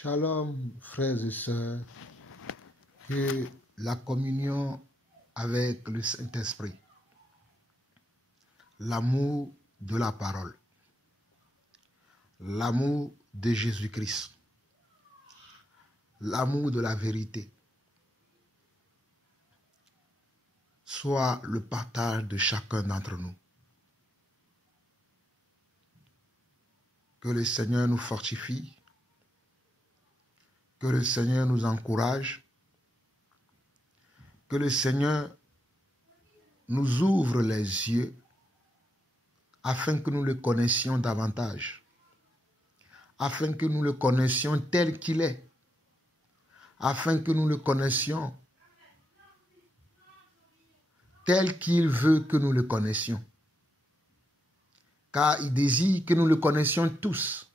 Shalom, frères et sœurs, que la communion avec le Saint-Esprit, l'amour de la parole, l'amour de Jésus-Christ, l'amour de la vérité, soit le partage de chacun d'entre nous. Que le Seigneur nous fortifie, que le Seigneur nous encourage, que le Seigneur nous ouvre les yeux afin que nous le connaissions davantage, afin que nous le connaissions tel qu'il est, afin que nous le connaissions tel qu'il veut que nous le connaissions. Car il désire que nous le connaissions tous.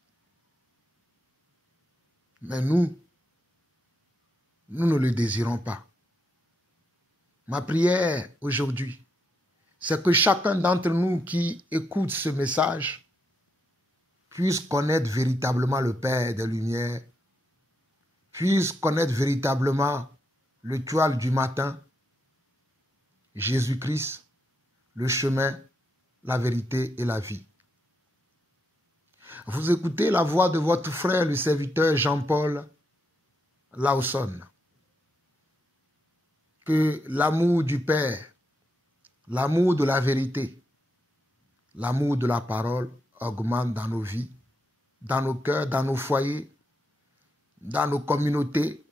Mais nous ne le désirons pas. Ma prière aujourd'hui, c'est que chacun d'entre nous qui écoute ce message puisse connaître véritablement le Père des Lumières, puisse connaître véritablement l'étoile du matin, Jésus-Christ, le chemin, la vérité et la vie. Vous écoutez la voix de votre frère, le serviteur Jean-Paul Lawson. Que l'amour du Père, l'amour de la vérité, l'amour de la parole augmente dans nos vies, dans nos cœurs, dans nos foyers, dans nos communautés,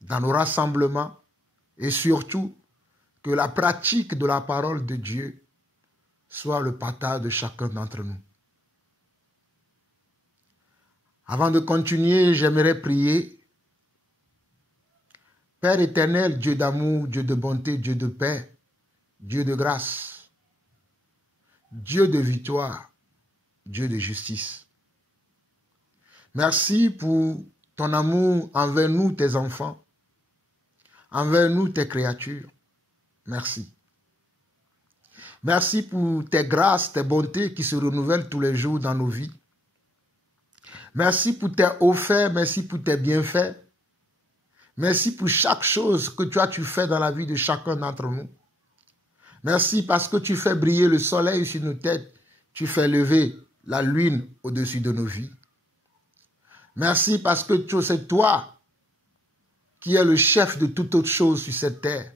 dans nos rassemblements et surtout que la pratique de la parole de Dieu soit le partage de chacun d'entre nous. Avant de continuer, j'aimerais prier. Père éternel, Dieu d'amour, Dieu de bonté, Dieu de paix, Dieu de grâce, Dieu de victoire, Dieu de justice. Merci pour ton amour envers nous, tes enfants, envers nous, tes créatures. Merci. Merci pour tes grâces, tes bontés qui se renouvellent tous les jours dans nos vies. Merci pour tes hauts faits, merci pour tes bienfaits. Merci pour chaque chose que tu fais dans la vie de chacun d'entre nous. Merci parce que tu fais briller le soleil sur nos têtes. Tu fais lever la lune au-dessus de nos vies. Merci parce que c'est toi qui es le chef de toute autre chose sur cette terre.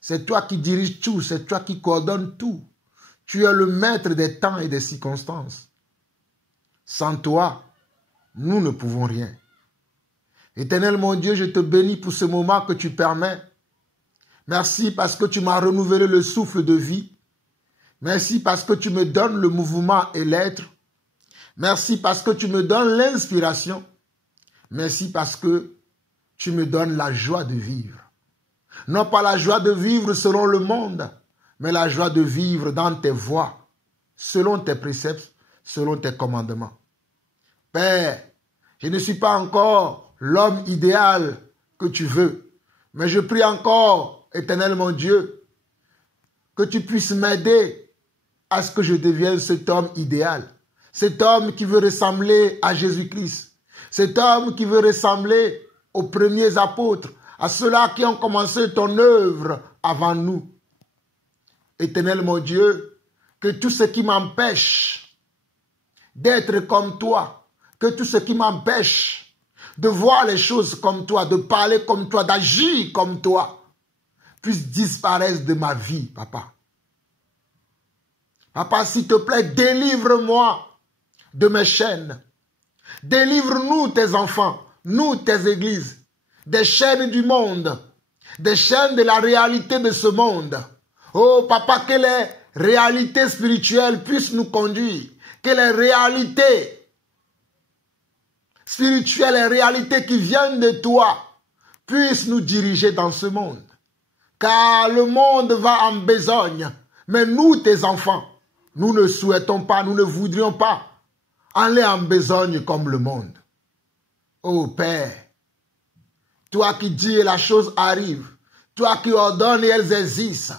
C'est toi qui diriges tout, c'est toi qui coordonnes tout. Tu es le maître des temps et des circonstances. Sans toi, nous ne pouvons rien. Éternel mon Dieu, je te bénis pour ce moment que tu permets. Merci parce que tu m'as renouvelé le souffle de vie. Merci parce que tu me donnes le mouvement et l'être. Merci parce que tu me donnes l'inspiration. Merci parce que tu me donnes la joie de vivre. Non pas la joie de vivre selon le monde, mais la joie de vivre dans tes voies, selon tes préceptes, selon tes commandements. Père, je ne suis pas encore l'homme idéal que tu veux, mais je prie encore, éternel mon Dieu, que tu puisses m'aider à ce que je devienne cet homme idéal, cet homme qui veut ressembler à Jésus-Christ, cet homme qui veut ressembler aux premiers apôtres, à ceux-là qui ont commencé ton œuvre avant nous. Éternel mon Dieu, que tout ce qui m'empêche d'être comme toi, que tout ce qui m'empêche de voir les choses comme toi, de parler comme toi, d'agir comme toi, puisse disparaître de ma vie, papa. Papa, s'il te plaît, délivre-moi de mes chaînes. Délivre-nous, tes enfants, nous, tes églises, des chaînes du monde, des chaînes de la réalité de ce monde. Oh, papa, que les réalités spirituelles puissent nous conduire, que les réalités spirituelles, les réalités qui viennent de toi, puissent nous diriger dans ce monde. Car le monde va en besogne. Mais nous, tes enfants, nous ne souhaitons pas, nous ne voudrions pas aller en besogne comme le monde. Oh Père, toi qui dis et la chose arrive, toi qui ordonnes et elles existent.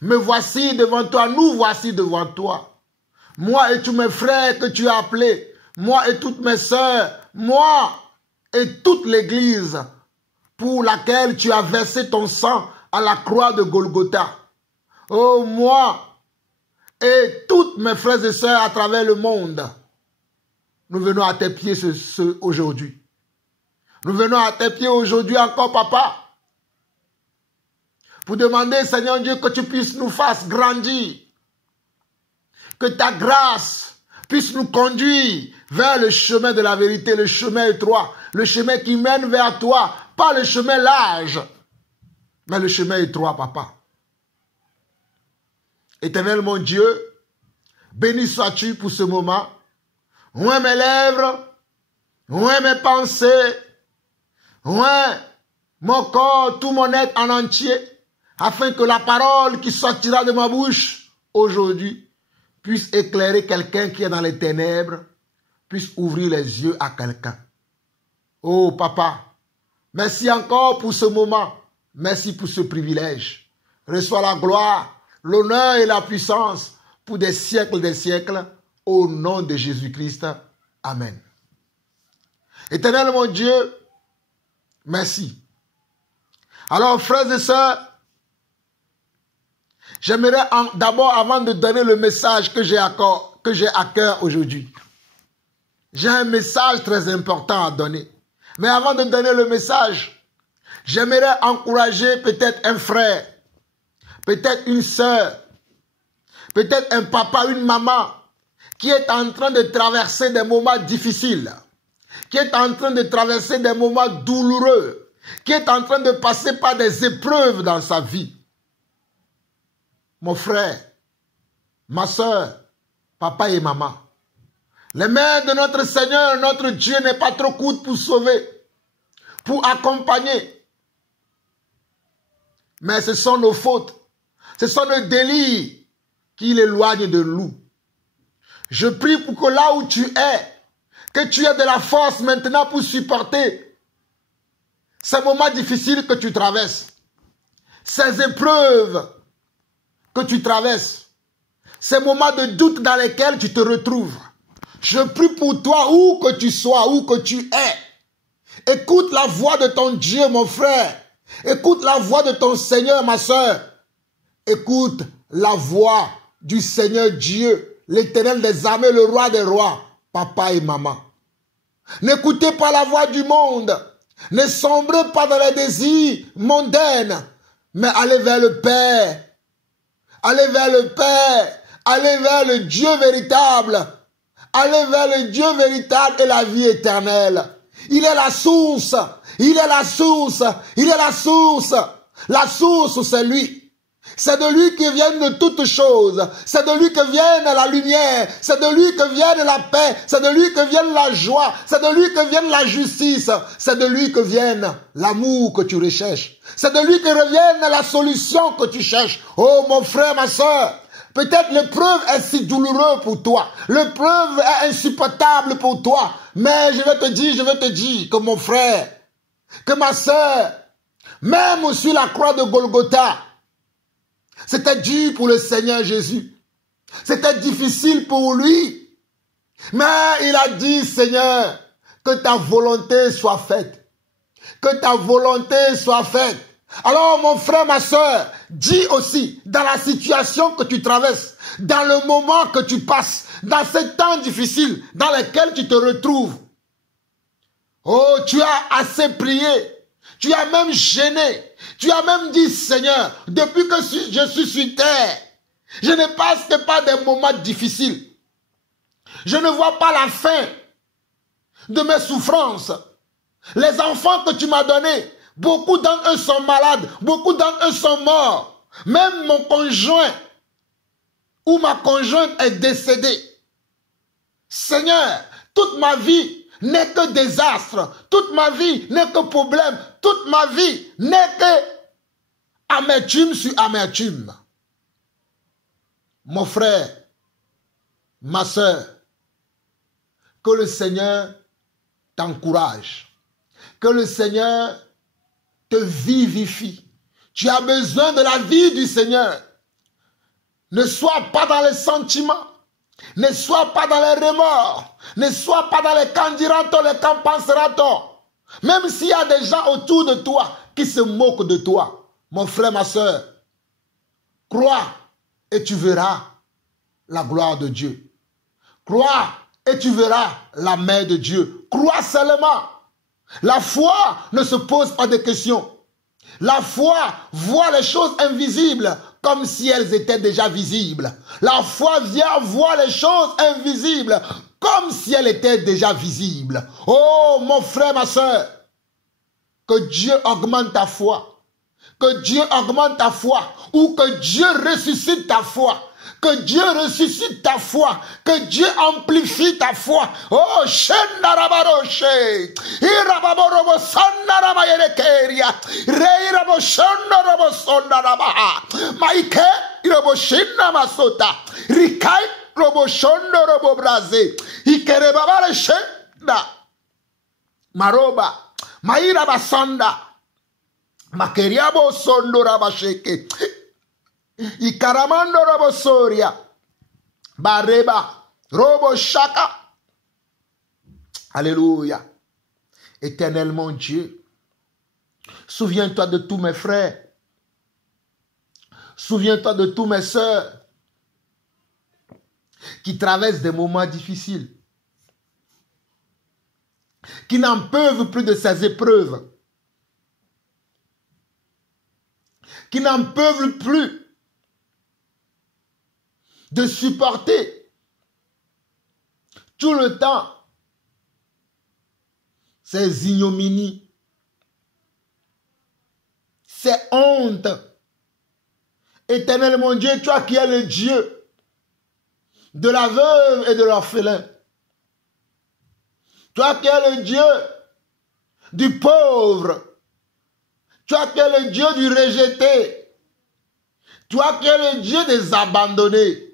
Me voici devant toi, nous voici devant toi. Moi et tous mes frères que tu as appelés, moi et toutes mes sœurs, moi et toute l'Église pour laquelle tu as versé ton sang à la croix de Golgotha. Oh, moi et toutes mes frères et sœurs à travers le monde, nous venons à tes pieds aujourd'hui. Nous venons à tes pieds aujourd'hui encore, papa, pour demander, Seigneur Dieu, que tu puisses nous faire grandir, que ta grâce puisse nous conduire vers le chemin de la vérité, le chemin étroit, le chemin qui mène vers toi, pas le chemin large, mais le chemin étroit, papa. Éternel mon Dieu, béni sois-tu pour ce moment. Ouvre mes lèvres, ouvre mes pensées, ouvre mon corps, tout mon être en entier, afin que la parole qui sortira de ma bouche aujourd'hui puisse éclairer quelqu'un qui est dans les ténèbres, puisse ouvrir les yeux à quelqu'un. Oh papa, merci encore pour ce moment, merci pour ce privilège. Reçois la gloire, l'honneur et la puissance pour des siècles, au nom de Jésus-Christ. Amen. Éternel mon Dieu, merci. Alors, frères et sœurs, j'aimerais d'abord, avant de donner le message que j'ai à cœur aujourd'hui, j'ai un message très important à donner. Mais avant de donner le message, j'aimerais encourager peut-être un frère, peut-être une sœur, peut-être un papa, une maman, qui est en train de traverser des moments difficiles, qui est en train de traverser des moments douloureux, qui est en train de passer par des épreuves dans sa vie. Mon frère, ma soeur, papa et maman, les mains de notre Seigneur, notre Dieu n'est pas trop courte pour sauver, pour accompagner. Mais ce sont nos fautes, ce sont nos délits qui l'éloignent de nous. Je prie pour que là où tu es, que tu aies de la force maintenant pour supporter ces moments difficiles que tu traverses, ces épreuves que tu traverses, ces moments de doute dans lesquels tu te retrouves. Je prie pour toi, où que tu sois, où que tu es. Écoute la voix de ton Dieu, mon frère. Écoute la voix de ton Seigneur, ma soeur. Écoute la voix du Seigneur Dieu, l'Éternel des armées, le roi des rois, papa et maman. N'écoutez pas la voix du monde. Ne sombrez pas dans les désirs mondains, mais allez vers le Père. Allez vers le Père. Allez vers le Dieu véritable. Allez vers le Dieu véritable et la vie éternelle. Il est la source. Il est la source. Il est la source. La source, c'est lui. C'est de lui que viennent toutes choses. C'est de lui que vient la lumière. C'est de lui que vient la paix. C'est de lui que vient la joie. C'est de lui que vient la justice. C'est de lui que vient l'amour que tu recherches. C'est de lui que revient la solution que tu cherches. Oh mon frère, ma soeur, peut-être l'épreuve est si douloureuse pour toi. L'épreuve est insupportable pour toi. Mais je vais te dire que mon frère, que ma soeur, même sur la croix de Golgotha, c'était dur pour le Seigneur Jésus. C'était difficile pour lui. Mais il a dit, Seigneur, que ta volonté soit faite. Que ta volonté soit faite. Alors mon frère, ma soeur, dis aussi, dans la situation que tu traverses, dans le moment que tu passes, dans ces temps difficiles dans lesquels tu te retrouves. Oh, tu as assez prié. Tu as même gêné. Tu as même dit, Seigneur, depuis que je suis sur terre, je ne passe pas des moments difficiles. Je ne vois pas la fin de mes souffrances. Les enfants que tu m'as donnés, beaucoup d'entre eux sont malades, beaucoup d'entre eux sont morts. Même mon conjoint ou ma conjointe est décédée. Seigneur, toute ma vie n'est que désastre. Toute ma vie n'est que problème. Toute ma vie n'est que amertume sur amertume. Mon frère, ma soeur, que le Seigneur t'encourage. Que le Seigneur te vivifie. Tu as besoin de la vie du Seigneur. Ne sois pas dans les sentiments. Ne sois pas dans les remords. Ne sois pas dans les quand dira-t-on, les quand pensera-t-on. Même s'il y a des gens autour de toi qui se moquent de toi, mon frère, ma soeur, crois et tu verras la gloire de Dieu. Crois et tu verras la main de Dieu. Crois seulement. La foi ne se pose pas de questions. La foi voit les choses invisibles comme si elles étaient déjà visibles. La foi vient voir les choses invisibles comme si elles étaient déjà visibles. Oh, mon frère, ma soeur, que Dieu augmente ta foi. Que Dieu augmente ta foi. Ou que Dieu ressuscite ta foi. Que Dieu ressuscite ta foi. Que Dieu amplifie ta foi. Oh, Shendarabaroshe. Irababorobo Sandarabayerekeria. Reirabo Shandorobo Sondarabaha. Maike Irobo Shinnamasota. Rikai Robo Shondorobo Braze. Ikerebabare Shenda. Maroba. Mairaba Sanda. Makeriabo Sondorabasheke. Ikaramando robo soria. Bareba. Robo shaka. Alléluia. Éternel mon Dieu. Souviens-toi de tous mes frères. Souviens-toi de tous mes sœurs qui traversent des moments difficiles. Qui n'en peuvent plus de ces épreuves. Qui n'en peuvent plus de supporter tout le temps ces ignominies, ces hontes. Éternel mon Dieu, toi qui es le Dieu de la veuve et de l'orphelin, toi qui es le Dieu du pauvre, toi qui es le Dieu du rejeté, toi qui es le Dieu des abandonnés,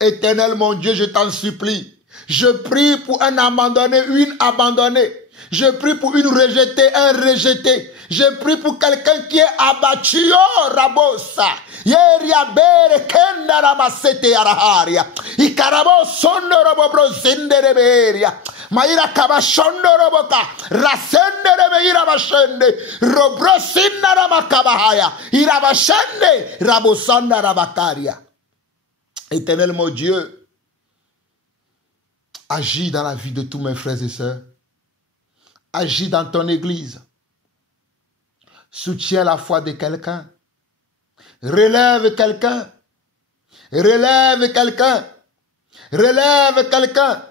Éternel mon Dieu, je t'en supplie. Je prie pour un abandonné, une abandonnée. Je prie pour une rejetée, un rejeté. Je prie pour quelqu'un qui est abattu. Oh, Rabosa. Yeria bere kenda ramasete araharia. Ikarabo sondo robobro zindereberia. Maira kabashondo roboka. Rasende rebeira bashende. Robro sinna ramakabahaya. Irabashende rabosanda rabakaria. Éternel mon Dieu, agis dans la vie de tous mes frères et sœurs. Agis dans ton église. Soutiens la foi de quelqu'un. Relève quelqu'un. Relève quelqu'un. Relève quelqu'un.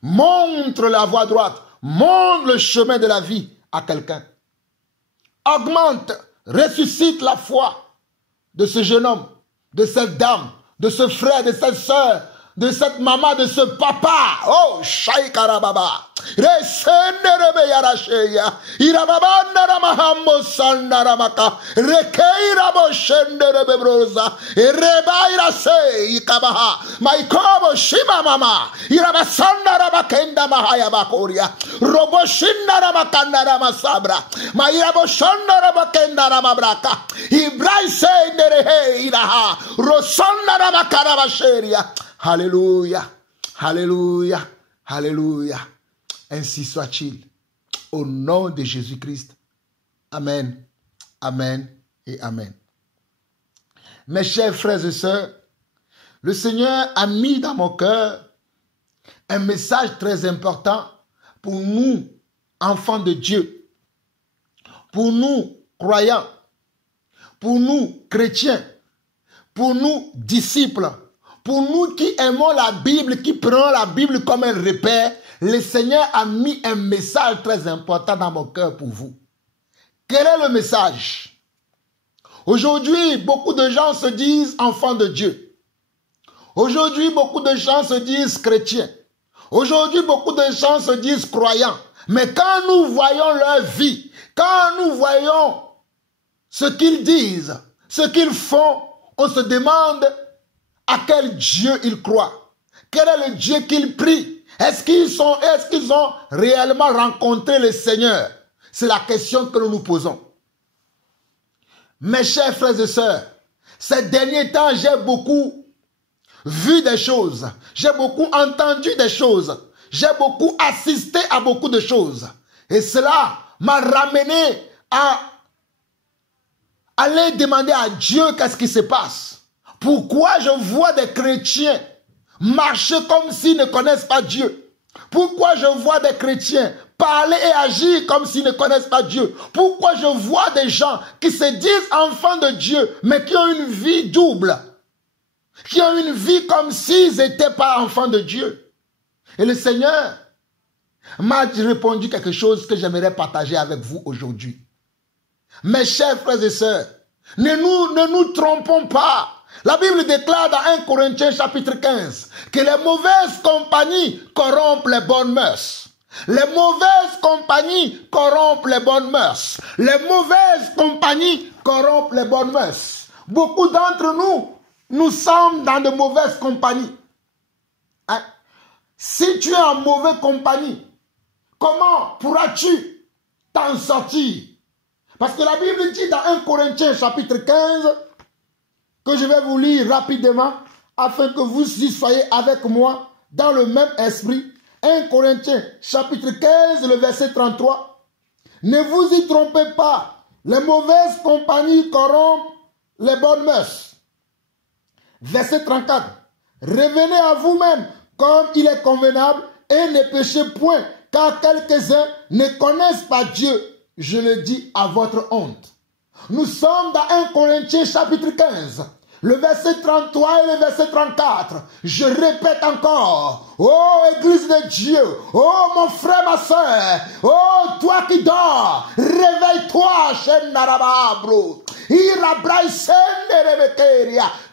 Montre la voie droite. Montre le chemin de la vie à quelqu'un. Augmente, ressuscite la foi de ce jeune homme, de cette dame, de ce frère, de cette soeur, de cette maman, de ce papa. Oh, Shaikarababa. Resende yarasheya. Irababanda ramahamo sandaramaka. Rekeirabo shende rebebroza. Erebaira se ikabaha. Maikobo shima mama. Irabasanda rabakenda mahaya bakoria. Robo shinda ramakanda ramasabra. Mairabo shanda rabakenda ramabraka. Ibrai se nerehe iraha. Rosanda ramakarabasheria. Alléluia, alléluia, alléluia. Ainsi soit-il. Au nom de Jésus-Christ. Amen, amen et amen. Mes chers frères et sœurs, le Seigneur a mis dans mon cœur un message très important pour nous, enfants de Dieu, pour nous, croyants, pour nous, chrétiens, pour nous, disciples. Pour nous qui aimons la Bible, qui prenons la Bible comme un repère, le Seigneur a mis un message très important dans mon cœur pour vous. Quel est le message? Aujourd'hui, beaucoup de gens se disent enfants de Dieu. Aujourd'hui, beaucoup de gens se disent chrétiens. Aujourd'hui, beaucoup de gens se disent croyants. Mais quand nous voyons leur vie, quand nous voyons ce qu'ils disent, ce qu'ils font, on se demande à quel Dieu ils croient. Quel est le Dieu qu'ils prient? Est-ce qu'ils ont réellement rencontré le Seigneur? C'est la question que nous nous posons. Mes chers frères et sœurs, ces derniers temps, j'ai beaucoup vu des choses. J'ai beaucoup entendu des choses. J'ai beaucoup assisté à beaucoup de choses. Et cela m'a ramené à aller demander à Dieu qu'est-ce qui se passe. Pourquoi je vois des chrétiens marcher comme s'ils ne connaissent pas Dieu? Pourquoi je vois des chrétiens parler et agir comme s'ils ne connaissent pas Dieu? Pourquoi je vois des gens qui se disent enfants de Dieu, mais qui ont une vie double? Qui ont une vie comme s'ils n'étaient pas enfants de Dieu? Et le Seigneur m'a répondu quelque chose que j'aimerais partager avec vous aujourd'hui. Mes chers frères et sœurs, ne nous trompons pas. La Bible déclare dans 1 Corinthiens chapitre 15 que les mauvaises compagnies corrompent les bonnes mœurs. Les mauvaises compagnies corrompent les bonnes mœurs. Les mauvaises compagnies corrompent les bonnes mœurs. Beaucoup d'entre nous sommes dans de mauvaises compagnies. Hein? Si tu es en mauvaise compagnie, comment pourras-tu t'en sortir? Parce que la Bible dit dans 1 Corinthiens chapitre 15, que je vais vous lire rapidement, afin que vous y soyez avec moi dans le même esprit. 1 Corinthiens chapitre 15, le verset 33. Ne vous y trompez pas, les mauvaises compagnies corrompent les bonnes mœurs. Verset 34. Revenez à vous-même comme il est convenable et ne péchez point, car quelques-uns ne connaissent pas Dieu. Je le dis à votre honte. Nous sommes dans 1 Corinthiens chapitre 15. Le verset 33 et le verset 34. Je répète encore. Oh, Église de Dieu. Oh, mon frère, ma soeur. Oh, toi qui dors. Réveille-toi, Shem Narababro.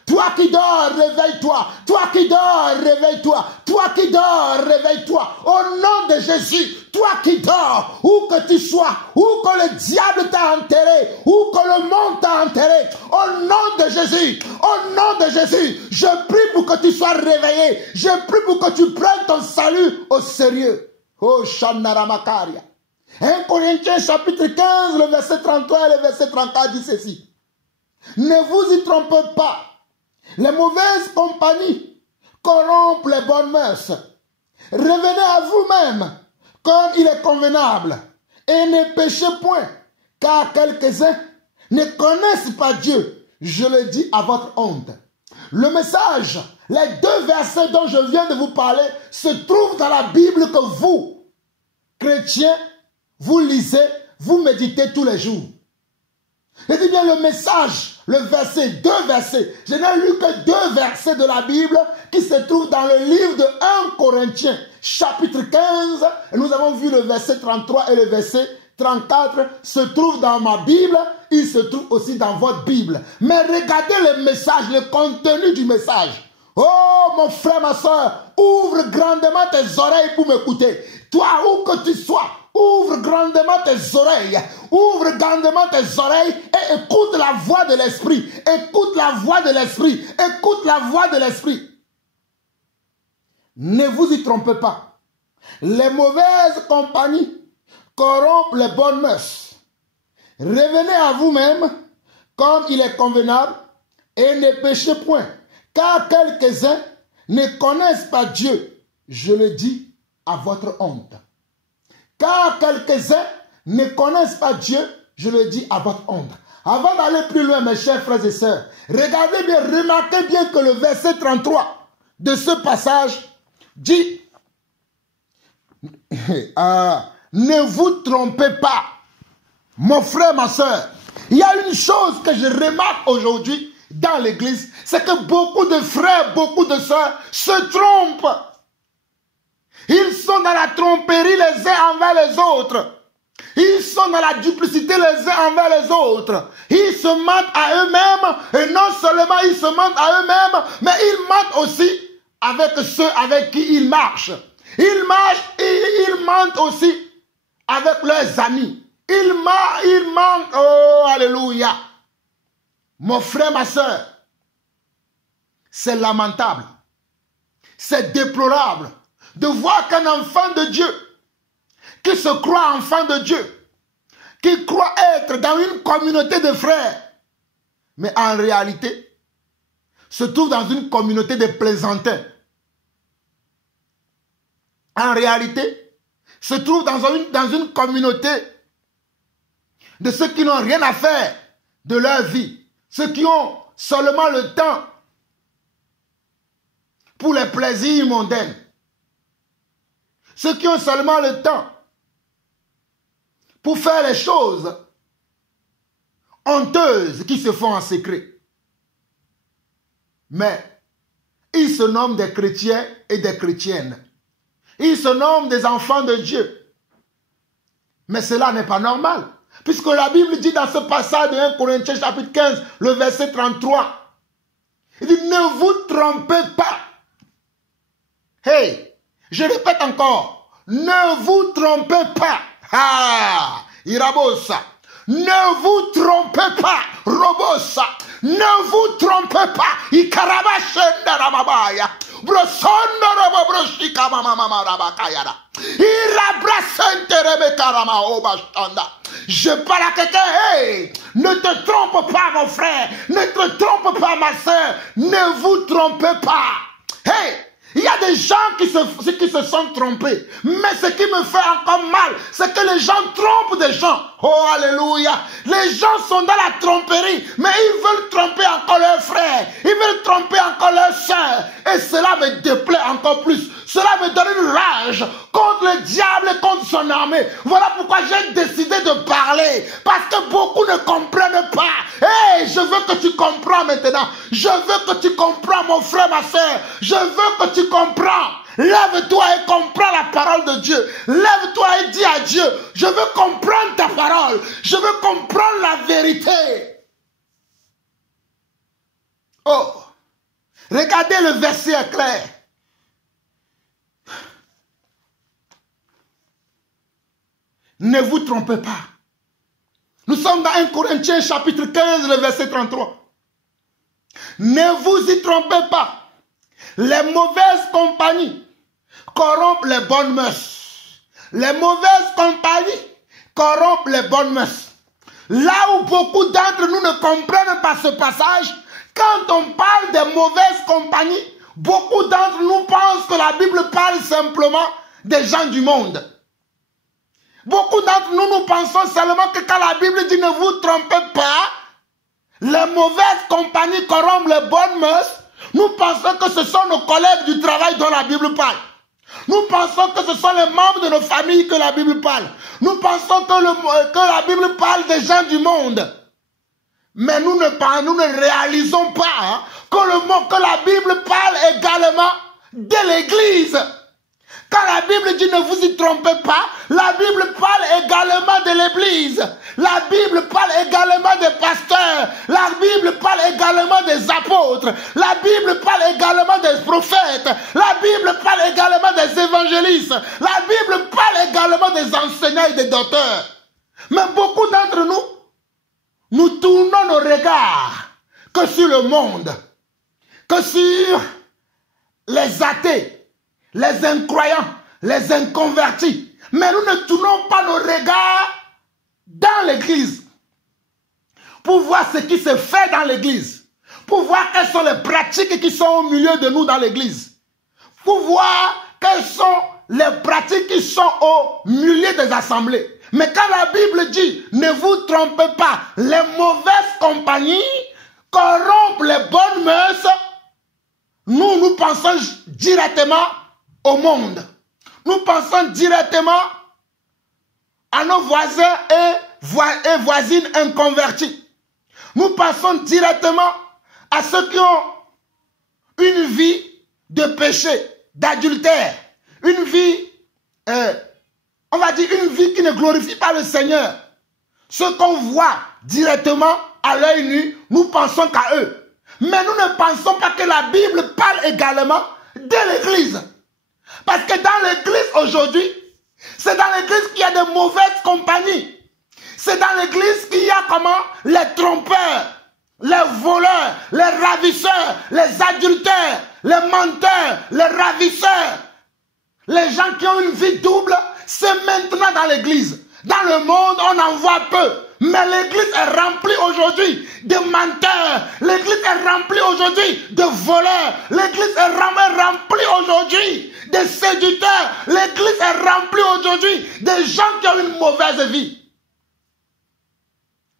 Toi qui dors, réveille-toi. Toi qui dors, réveille-toi. Toi qui dors, réveille-toi. Au nom de Jésus, toi qui dors, où que tu sois, où que le diable t'a enterré, où que le monde t'a enterré, au nom de Jésus, au nom de Jésus, je prie pour que tu sois réveillé. Je prie pour que tu prennes ton salut au sérieux. Oh, Shanara Makaria. 1 Corinthiens chapitre 15, le verset 33 et le verset 34 dit ceci. Ne vous y trompez pas. Les mauvaises compagnies corrompent les bonnes mœurs. Revenez à vous-même comme il est convenable et ne péchez point, car quelques-uns ne connaissent pas Dieu. Je le dis à votre honte. Le message, les deux versets dont je viens de vous parler se trouvent dans la Bible que vous, chrétiens, vous lisez, vous méditez tous les jours. Je dis bien le message, le verset, deux versets. Je n'ai lu que deux versets de la Bible qui se trouvent dans le livre de 1 Corinthiens, chapitre 15. Et nous avons vu le verset 33 et le verset 34 se trouvent dans ma Bible. Il se trouve aussi dans votre Bible. Mais regardez le message, le contenu du message. Oh mon frère, ma soeur, ouvre grandement tes oreilles pour m'écouter. Toi, où que tu sois, ouvre grandement tes oreilles. Ouvre grandement tes oreilles et écoute la voix de l'Esprit. Écoute la voix de l'Esprit. Écoute la voix de l'Esprit. Ne vous y trompez pas. Les mauvaises compagnies corrompent les bonnes mœurs. Revenez à vous-même comme il est convenable et ne péchez point. Car quelques-uns ne connaissent pas Dieu. Je le dis à votre honte. Car quelques-uns ne connaissent pas Dieu, je le dis à votre honte. Avant d'aller plus loin, mes chers frères et sœurs, regardez bien, remarquez bien que le verset 33 de ce passage dit ne vous trompez pas, mon frère, ma soeur. Il y a une chose que je remarque aujourd'hui dans l'église, c'est que beaucoup de frères, beaucoup de sœurs se trompent. Ils sont dans la tromperie les uns envers les autres. Ils sont dans la duplicité les uns envers les autres. Ils se mentent à eux-mêmes. Et non seulement ils se mentent à eux-mêmes, mais ils mentent aussi avec ceux avec qui ils marchent. Ils marchent et ils mentent aussi avec leurs amis. Ils mentent. Oh, alléluia. Mon frère, ma soeur, c'est lamentable. C'est déplorable de voir qu'un enfant de Dieu, qui se croit enfant de Dieu, qui croit être dans une communauté de frères, mais en réalité, se trouve dans une communauté de plaisantins. En réalité, se trouve dans une communauté de ceux qui n'ont rien à faire de leur vie, ceux qui ont seulement le temps pour les plaisirs mondains, ceux qui ont seulement le temps pour faire les choses honteuses qui se font en secret. Mais ils se nomment des chrétiens et des chrétiennes. Ils se nomment des enfants de Dieu. Mais cela n'est pas normal. Puisque la Bible dit dans ce passage de 1 Corinthiens chapitre 15, le verset 33, il dit, ne vous trompez pas. Hey, je répète encore, ne vous trompez pas. Ah, Irabosa. Ne vous trompez pas, Robosa. Ne vous trompez pas. Ikarabashenda Ramabaya. Brosondo Robobroshika Mama Rabakayara. Irabrasente Rebekarama Obashanda. Je parle à quelqu'un, hey, ne te trompe pas mon frère, ne te trompe pas ma soeur, ne vous trompez pas. Hey, il y a des gens qui se sont trompés. Mais ce qui me fait encore mal, c'est que les gens trompent des gens. Oh, alléluia. Les gens sont dans la tromperie, mais ils veulent tromper encore leurs frères. Ils veulent tromper encore leurs sœurs. Et cela me déplaît encore plus. Cela me donne une rage contre le diable et contre son armée. Voilà pourquoi j'ai décidé de parler. Parce que beaucoup ne comprennent pas. Hey, je veux que tu comprends maintenant. Je veux que tu comprends, mon frère, ma soeur. Je veux que tu comprends. Lève-toi et comprends la parole de Dieu. Lève-toi et dis à Dieu, je veux comprendre ta parole. Je veux comprendre la vérité. Oh, regardez le verset est clair. Ne vous trompez pas. Nous sommes dans 1 Corinthiens chapitre 15, le verset 33. Ne vous y trompez pas. Les mauvaises compagnies corrompent les bonnes mœurs. Les mauvaises compagnies corrompent les bonnes mœurs. Là où beaucoup d'entre nous ne comprennent pas ce passage, quand on parle des mauvaises compagnies, beaucoup d'entre nous pensent que la Bible parle simplement des gens du monde. Beaucoup d'entre nous, nous pensons seulement que quand la Bible dit ne vous trompez pas, les mauvaises compagnies corrompent les bonnes mœurs. Nous pensons que ce sont nos collègues du travail dont la Bible parle. Nous pensons que ce sont les membres de nos familles que la Bible parle. Nous pensons que la Bible parle des gens du monde. Mais nous ne réalisons pas que la Bible parle également de l'Église. Quand la Bible dit ne vous y trompez pas, la Bible parle également de l'Église. La Bible parle également des pasteurs. La Bible parle également des apôtres. La Bible parle également des prophètes. La Bible parle également des évangélistes. La Bible parle également des enseignants et des docteurs. Mais beaucoup d'entre nous, nous tournons nos regards que sur le monde, que sur les athées, les incroyants, les inconvertis. Mais nous ne tournons pas nos regards dans l'église pour voir ce qui se fait dans l'église, pour voir quelles sont les pratiques qui sont au milieu de nous dans l'église, pour voir quelles sont les pratiques qui sont au milieu des assemblées. Mais quand la Bible dit ne vous trompez pas, les mauvaises compagnies corrompent les bonnes mœurs, nous pensons directement au monde. Nous pensons directement à nos voisins et voisines inconvertis. Nous pensons directement à ceux qui ont une vie de péché, d'adultère, une vie, on va dire une vie qui ne glorifie pas le Seigneur. Ceux qu'on voit directement à l'œil nu, nous pensons qu'à eux. Mais nous ne pensons pas que la Bible parle également de l'Église. Parce que dans l'église aujourd'hui, c'est dans l'église qu'il y a de mauvaises compagnies. C'est dans l'église qu'il y a comment? Les trompeurs, les voleurs, les ravisseurs, les adultères, les menteurs, les ravisseurs. Les gens qui ont une vie double, c'est maintenant dans l'église. Dans le monde, on en voit peu. Mais l'église est remplie aujourd'hui de menteurs. L'église est remplie aujourd'hui de voleurs. L'église est remplie aujourd'hui de séducteurs. L'église est remplie aujourd'hui de gens qui ont une mauvaise vie.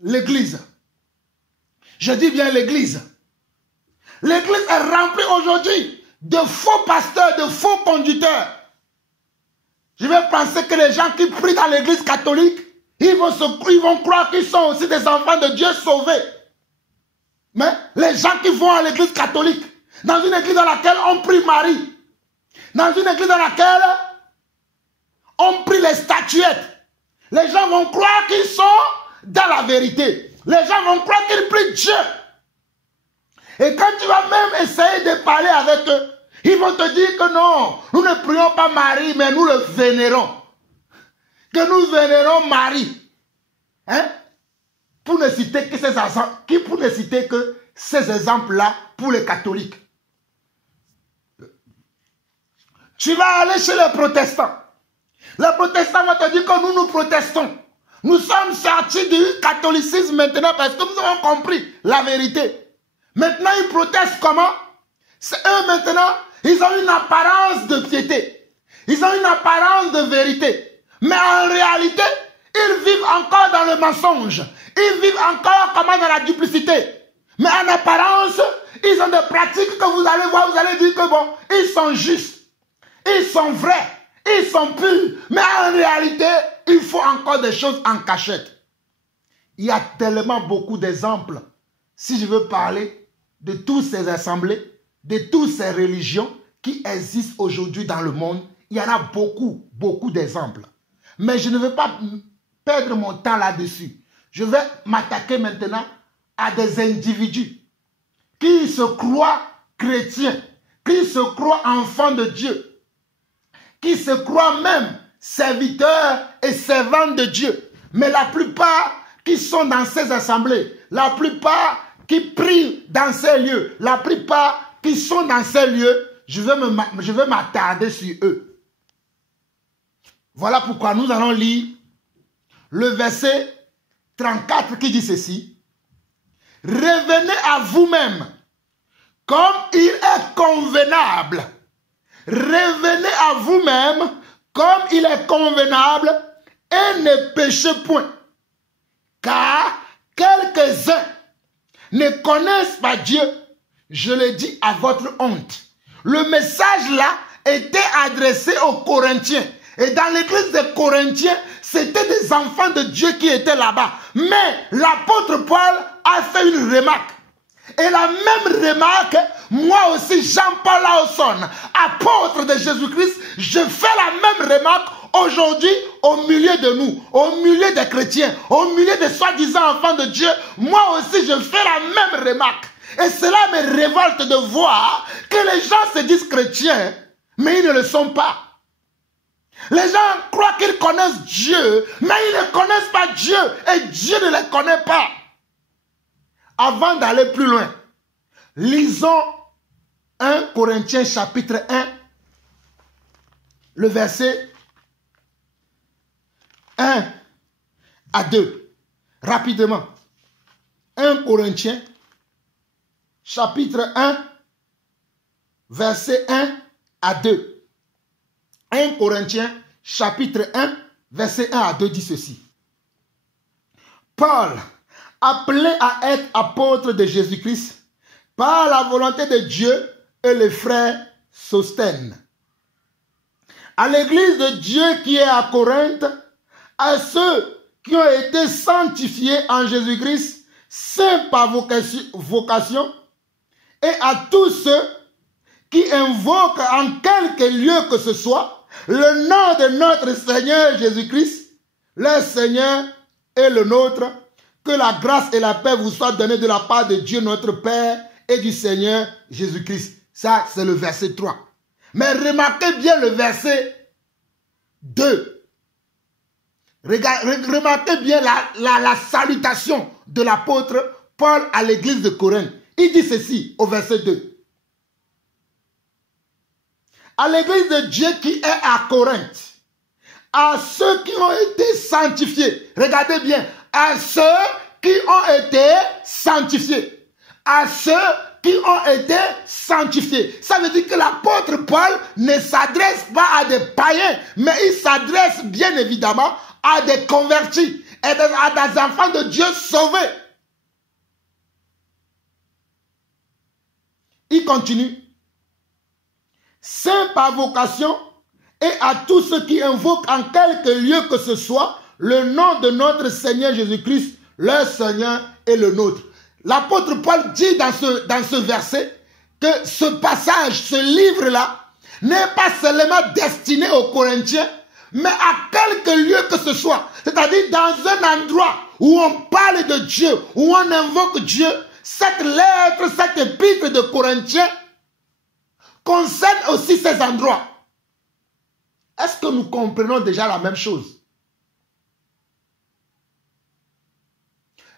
l'église. Je dis bien l'église. L'église est remplie aujourd'hui de faux pasteurs, de faux conducteurs. Je vais penser que les gens qui prient dans l'église catholique, ils vont croire qu'ils sont aussi des enfants de Dieu sauvés. Mais les gens qui vont à l'église catholique, dans une église dans laquelle on prie Marie, dans une église dans laquelle on prie les statuettes, les gens vont croire qu'ils sont dans la vérité. Les gens vont croire qu'ils prient Dieu. Et quand tu vas même essayer de parler avec eux, ils vont te dire que non, nous ne prions pas Marie, mais nous le vénérons. Que nous vénérons Marie. Hein? Pour ne citer que ces exemples-là pour les catholiques. Tu vas aller chez les protestants. Les protestants vont te dire que nous protestons. Nous sommes sortis du catholicisme maintenant parce que nous avons compris la vérité. Maintenant, ils protestent comment? C'est eux maintenant, ils ont une apparence de piété. Ils ont une apparence de vérité. Mais en réalité, ils vivent encore dans le mensonge. Ils vivent encore comment dans la duplicité. Mais en apparence, ils ont des pratiques que vous allez voir, vous allez dire que bon, ils sont justes. Ils sont vrais. Ils sont purs. Mais en réalité, il faut encore des choses en cachette. Il y a tellement beaucoup d'exemples. Si je veux parler de toutes ces assemblées, de toutes ces religions qui existent aujourd'hui dans le monde, il y en a beaucoup, beaucoup d'exemples. Mais je ne veux pas perdre mon temps là-dessus. Je vais m'attaquer maintenant à des individus qui se croient chrétiens, qui se croient enfants de Dieu, qui se croient même serviteurs et servantes de Dieu. Mais la plupart qui sont dans ces assemblées, la plupart qui prient dans ces lieux, la plupart qui sont dans ces lieux, je vais m'attarder sur eux. Voilà pourquoi nous allons lire le verset 34 qui dit ceci. Revenez à vous-même comme il est convenable. Revenez à vous-même comme il est convenable et ne péchez point. Car quelques-uns ne connaissent pas Dieu. Je le dis à votre honte. Le message là était adressé aux Corinthiens. Et dans l'église des Corinthiens, c'était des enfants de Dieu qui étaient là-bas. Mais l'apôtre Paul a fait une remarque. Et la même remarque, moi aussi, Jean-Paul Lawson, apôtre de Jésus-Christ, je fais la même remarque aujourd'hui au milieu de nous, au milieu des chrétiens, au milieu des soi-disant enfants de Dieu. Moi aussi, je fais la même remarque. Et cela me révolte de voir que les gens se disent chrétiens, mais ils ne le sont pas. Les gens croient qu'ils connaissent Dieu, mais ils ne connaissent pas Dieu et Dieu ne les connaît pas. Avant d'aller plus loin, lisons 1 Corinthiens chapitre 1, le verset 1 à 2. Rapidement. 1 Corinthiens chapitre 1, verset 1 à 2. 1 Corinthiens chapitre 1, verset 1 à 2 dit ceci. Paul, appelé à être apôtre de Jésus-Christ, par la volonté de Dieu et les frères Sosthène. À l'église de Dieu qui est à Corinthe, à ceux qui ont été sanctifiés en Jésus-Christ, saints par vocation, et à tous ceux qui invoquent en quelque lieu que ce soit le nom de notre Seigneur Jésus-Christ, le Seigneur et le nôtre. Que la grâce et la paix vous soient données de la part de Dieu notre Père et du Seigneur Jésus-Christ. Ça, c'est le verset 3. Mais remarquez bien le verset 2. Remarquez bien la salutation de l'apôtre Paul à l'église de Corinthe. Il dit ceci au verset 2. À l'église de Dieu qui est à Corinthe, à ceux qui ont été sanctifiés. Regardez bien. À ceux qui ont été sanctifiés. À ceux qui ont été sanctifiés. Ça veut dire que l'apôtre Paul ne s'adresse pas à des païens, mais il s'adresse bien évidemment à des convertis. et à des enfants de Dieu sauvés. Il continue. Saint par vocation et à tous ceux qui invoquent en quelque lieu que ce soit le nom de notre Seigneur Jésus-Christ, leur Seigneur et le nôtre. L'apôtre Paul dit dans ce verset que ce passage, ce livre-là, n'est pas seulement destiné aux Corinthiens, mais à quelque lieu que ce soit. C'est-à-dire dans un endroit où on parle de Dieu, où on invoque Dieu, cette lettre, cette épître de Corinthiens concerne aussi ces endroits. Est-ce que nous comprenons déjà la même chose?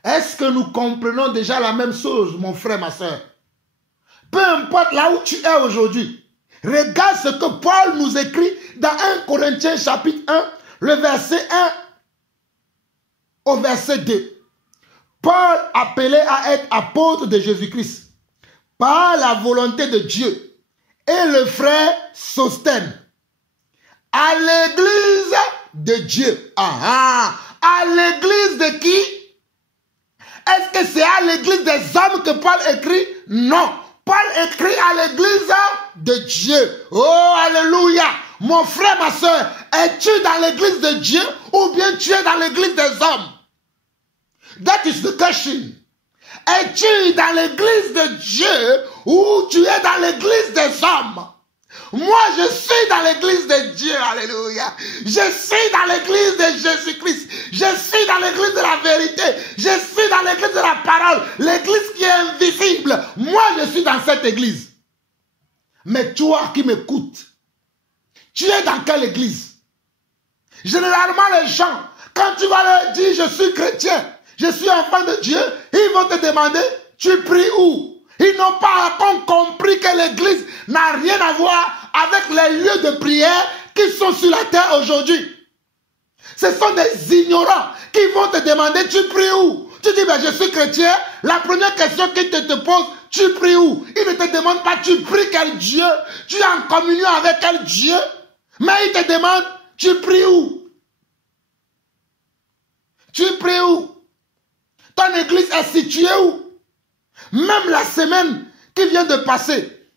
Est-ce que nous comprenons déjà la même chose, mon frère, ma soeur? Peu importe là où tu es aujourd'hui, regarde ce que Paul nous écrit dans 1 Corinthiens chapitre 1, le verset 1 au verset 2. Paul appelé à être apôtre de Jésus-Christ par la volonté de Dieu et le frère Sosthène à l'église de Dieu. À l'église de qui? Est-ce que c'est à l'église des hommes que Paul écrit? Non. Paul écrit à l'église de Dieu. Oh, alléluia. Mon frère, ma soeur, es-tu dans l'église de Dieu ou bien tu es dans l'église des hommes? That is the question. Es-tu dans l'église de Dieu ou tu es dans l'église des hommes? Moi, je suis dans l'église de Dieu, alléluia. Je suis dans l'église de Jésus-Christ. Je suis dans l'église de la vérité. Je suis dans l'église de la parole. L'église qui est invisible. Moi, je suis dans cette église. Mais toi qui m'écoutes, tu es dans quelle église? Généralement, les gens, quand tu vas leur dire, je suis chrétien, je suis enfant de Dieu, ils vont te demander, tu pries où? Ils n'ont pas encore compris que l'église n'a rien à voir avec les lieux de prière qui sont sur la terre aujourd'hui. Ce sont des ignorants qui vont te demander, tu pries où? Tu dis, ben, je suis chrétien. La première question qu'ils te posent, tu pries où? Ils ne te demandent pas, tu pries quel Dieu? Tu es en communion avec quel Dieu? Mais ils te demandent, tu pries où? Tu pries où? Ton église est située où? Même la semaine qui vient de passer,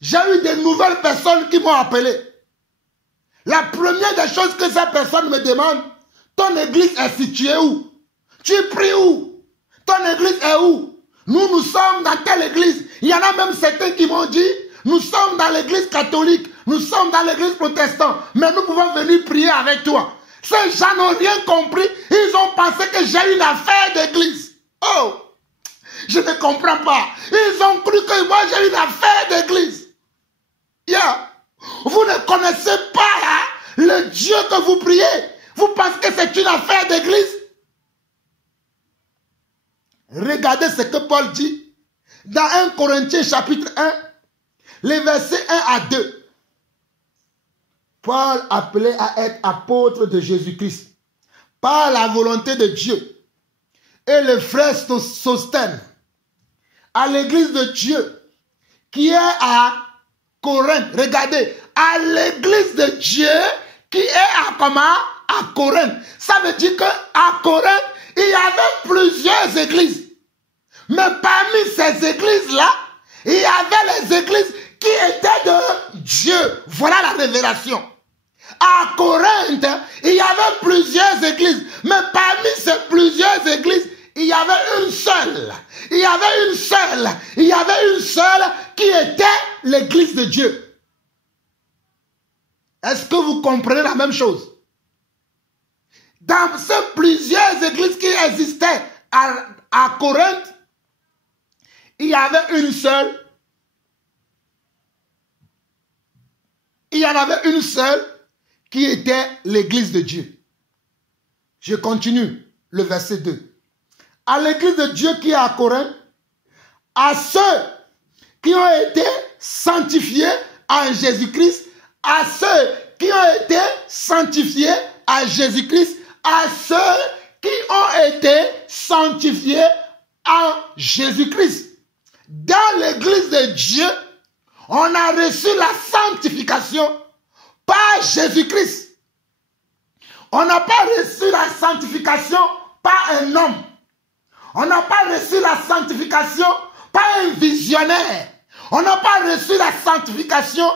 j'ai eu des nouvelles personnes qui m'ont appelé. La première des choses que ces personnes me demandent, ton église est située où? Tu pries où? Ton église est où? Nous sommes dans telle église. Il y en a même certains qui m'ont dit, nous sommes dans l'église catholique, nous sommes dans l'église protestante, mais nous pouvons venir prier avec toi. Ces gens n'ont rien compris. Ils ont pensé que j'ai une affaire d'église. Oh! Je ne comprends pas. Ils ont cru que moi j'ai une affaire d'église. Yeah. Vous ne connaissez pas le Dieu que vous priez. Vous pensez que c'est une affaire d'église. Regardez ce que Paul dit dans 1 Corinthiens chapitre 1, les versets 1 à 2. Paul appelé à être apôtre de Jésus-Christ par la volonté de Dieu et le frère Sosthène à l'église de Dieu qui est à Corinthe. Regardez, à l'église de Dieu qui est à comment? À Corinthe. Ça veut dire qu'à Corinthe, il y avait plusieurs églises. Mais parmi ces églises-là, il y avait les églises qui étaient de Dieu. Voilà la révélation. À Corinthe, il y avait plusieurs églises. Mais parmi ces plusieurs églises, il y avait une seule. Il y avait une seule. Il y avait une seule qui était l'église de Dieu. Est-ce que vous comprenez la même chose? Dans ces plusieurs églises qui existaient à Corinthe, il y avait une seule. Il y en avait une seule qui était l'église de Dieu. Je continue le verset 2. À l'église de Dieu qui est à Corinthe, à ceux qui ont été sanctifiés en Jésus-Christ, à ceux qui ont été sanctifiés en Jésus-Christ, à ceux qui ont été sanctifiés en Jésus-Christ. Dans l'église de Dieu, on a reçu la sanctification par Jésus-Christ. On n'a pas reçu la sanctification par un homme. On n'a pas reçu la sanctification par un visionnaire. On n'a pas reçu la sanctification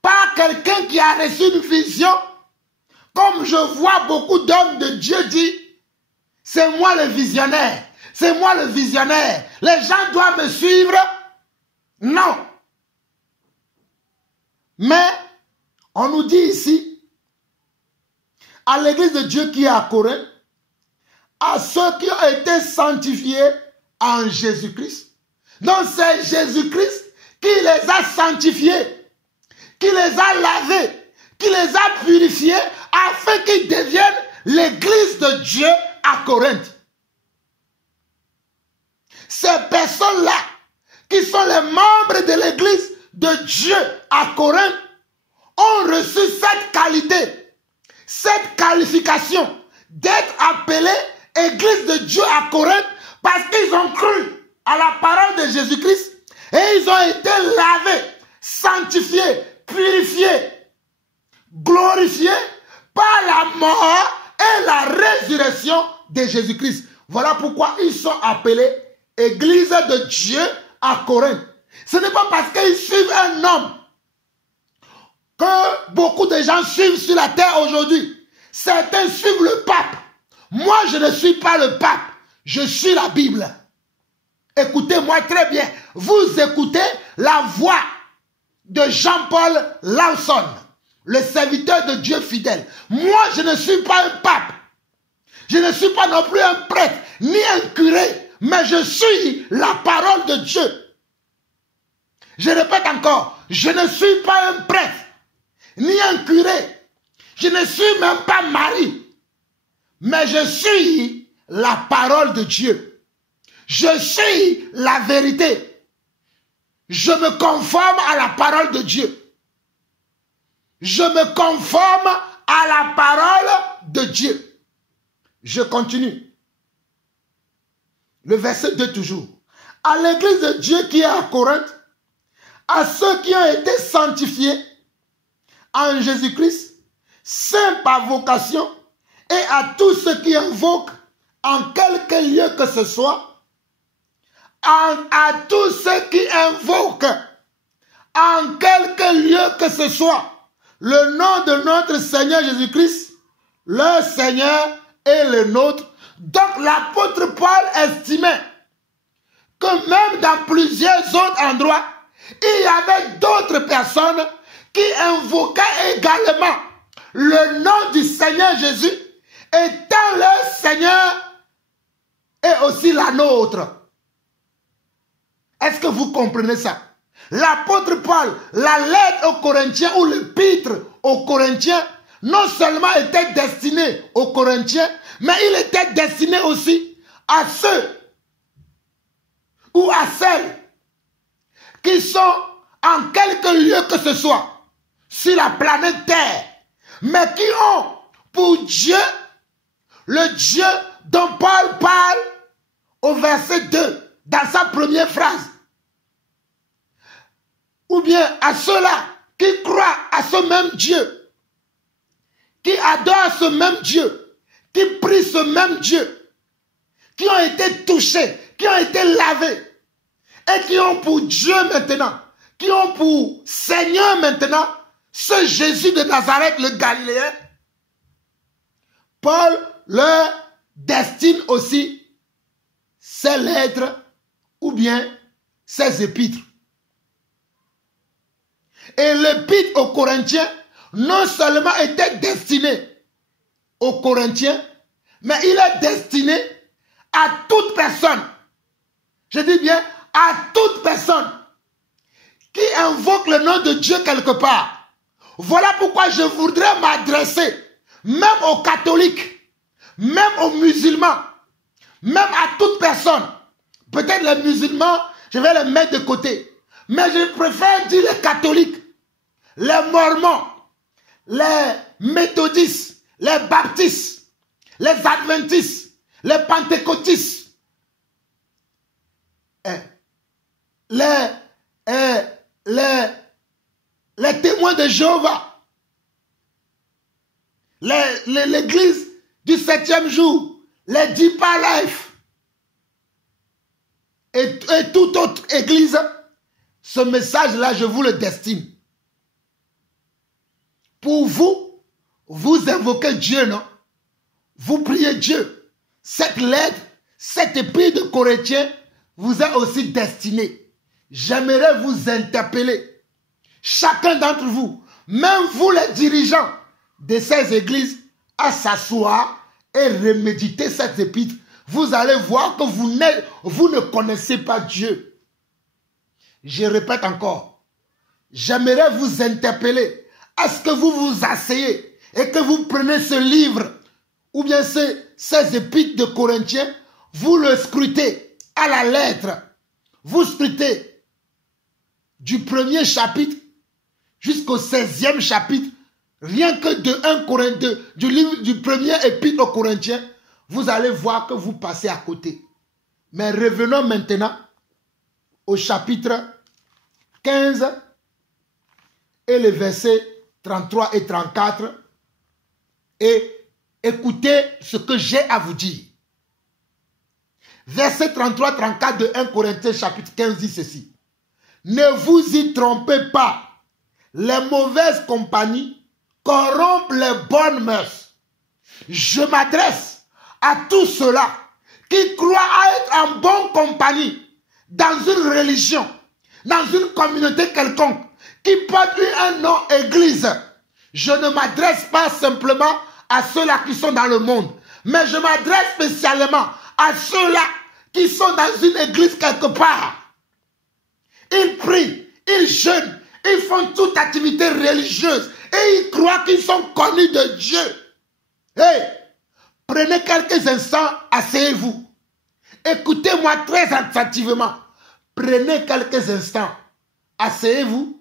par quelqu'un qui a reçu une vision. Comme je vois beaucoup d'hommes de Dieu dire, c'est moi le visionnaire. C'est moi le visionnaire. Les gens doivent me suivre. Non. Mais, on nous dit ici, à l'église de Dieu qui est à Corinthe, à ceux qui ont été sanctifiés en Jésus-Christ. Donc c'est Jésus-Christ qui les a sanctifiés, qui les a lavés, qui les a purifiés afin qu'ils deviennent l'église de Dieu à Corinthe. Ces personnes-là, qui sont les membres de l'église de Dieu à Corinthe, ont reçu cette qualité, cette qualification d'être appelés église de Dieu à Corinthe parce qu'ils ont cru à la parole de Jésus-Christ et ils ont été lavés, sanctifiés, purifiés, glorifiés par la mort et la résurrection de Jésus-Christ. Voilà pourquoi ils sont appelés église de Dieu à Corinthe. Ce n'est pas parce qu'ils suivent un homme que beaucoup de gens suivent sur la terre aujourd'hui. Certains suivent le pape. Moi, je ne suis pas le pape. Je suis la Bible. Écoutez-moi très bien. Vous écoutez la voix de Jean-Paul Lawson, le serviteur de Dieu fidèle. Moi, je ne suis pas un pape. Je ne suis pas non plus un prêtre, ni un curé, mais je suis la parole de Dieu. Je répète encore, je ne suis pas un prêtre, ni un curé. Je ne suis même pas Marie. Mais je suis la parole de Dieu. Je suis la vérité. Je me conforme à la parole de Dieu. Je me conforme à la parole de Dieu. Je continue. Le verset 2 toujours. À l'église de Dieu qui est à Corinthe, à ceux qui ont été sanctifiés en Jésus-Christ, saints par vocation, et à tous ceux qui invoquent en quelque lieu que ce soit, à tous ceux qui invoquent en quelque lieu que ce soit le nom de notre Seigneur Jésus-Christ, le Seigneur et le nôtre. Donc l'apôtre Paul estimait que même dans plusieurs autres endroits, il y avait d'autres personnes qui invoquaient également le nom du Seigneur Jésus, étant le Seigneur et aussi la nôtre. Est-ce que vous comprenez ça? L'apôtre Paul, la lettre aux Corinthiens ou l'épître aux Corinthiens, non seulement était destiné aux Corinthiens, mais il était destiné aussi à ceux ou à celles qui sont en quelque lieu que ce soit sur la planète Terre, mais qui ont pour Dieu, le Dieu dont Paul parle au verset 2, dans sa première phrase. Ou bien à ceux-là qui croient à ce même Dieu, qui adorent ce même Dieu, qui prient ce même Dieu, qui ont été touchés, qui ont été lavés, et qui ont pour Dieu maintenant, qui ont pour Seigneur maintenant, ce Jésus de Nazareth, le Galiléen. Paul leur destine aussi ses lettres ou bien ses épîtres. Et l'épître aux Corinthiens non seulement était destiné aux Corinthiens, mais il est destiné à toute personne. Je dis bien à toute personne qui invoque le nom de Dieu quelque part. Voilà pourquoi je voudrais m'adresser même aux catholiques, même aux musulmans, même à toute personne. Peut-être les musulmans, je vais les mettre de côté. Mais je préfère dire les catholiques, les mormons, les méthodistes, les baptistes, les adventistes, les pentecôtistes, les témoins de Jéhovah, l'église du 7e jour, les Deeper Life et toute autre église, ce message-là, je vous le destine. Pour vous, vous invoquez Dieu, non? Vous priez Dieu. Cette lettre, cette épître de Corinthiens vous est aussi destinée. J'aimerais vous interpeller, chacun d'entre vous, même vous les dirigeants de ces églises, à s'asseoir et reméditer cette épître. Vous allez voir que vous ne connaissez pas Dieu. Je répète encore, j'aimerais vous interpeller à ce que vous vous asseyez et que vous prenez ce livre ou bien ces épîtres de Corinthiens, vous le scrutez à la lettre. Vous scrutez du 1er chapitre jusqu'au 16e chapitre, rien que de 1 Corinthiens, du livre du 1er épître aux Corinthiens, vous allez voir que vous passez à côté. Mais revenons maintenant au chapitre 15 et les versets 33 et 34 et écoutez ce que j'ai à vous dire. Verset 33-34 de 1 Corinthiens chapitre 15 dit ceci. Ne vous y trompez pas. Les mauvaises compagnies corrompent les bonnes mœurs. Je m'adresse à tous ceux-là qui croient être en bonne compagnie dans une religion, dans une communauté quelconque, qui porte un nom église. Je ne m'adresse pas simplement à ceux-là qui sont dans le monde, mais je m'adresse spécialement à ceux-là qui sont dans une église quelque part. Ils prient, ils jeûnent, ils font toute activité religieuse et ils croient qu'ils sont connus de Dieu. Hey, prenez quelques instants, asseyez-vous. Écoutez-moi très attentivement. Prenez quelques instants, asseyez-vous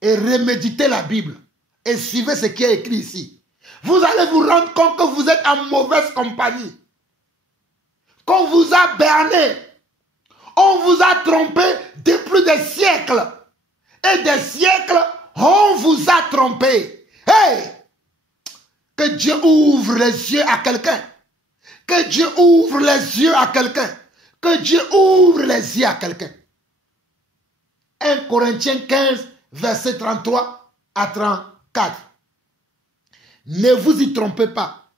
et reméditez la Bible et suivez ce qui est écrit ici. Vous allez vous rendre compte que vous êtes en mauvaise compagnie. Qu'on vous a berné. On vous a trompé depuis des siècles. Et des siècles, on vous a trompé. Hey! Que Dieu ouvre les yeux à quelqu'un. Que Dieu ouvre les yeux à quelqu'un. Que Dieu ouvre les yeux à quelqu'un. 1 Corinthiens 15, verset 33 à 34. Ne vous y trompez pas.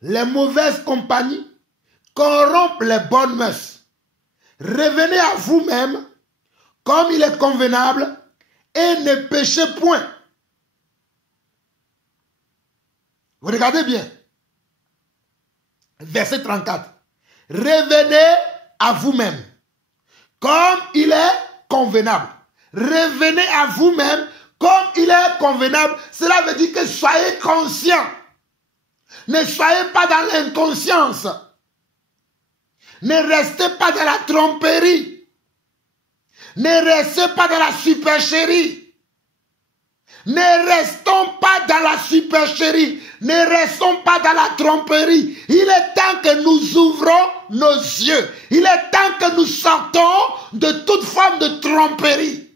Les mauvaises compagnies corrompent les bonnes mœurs. Revenez à vous-même comme il est convenable et ne péchez point. Vous regardez bien. Verset 34. Revenez à vous-même comme il est convenable. Revenez à vous-même comme il est convenable. Cela veut dire que soyez conscients. Ne soyez pas dans l'inconscience. Ne restez pas dans la tromperie. Ne restez pas dans la supercherie. Ne restons pas dans la supercherie. Ne restons pas dans la tromperie. Il est temps que nous ouvrons nos yeux. Il est temps que nous sortons de toute forme de tromperie.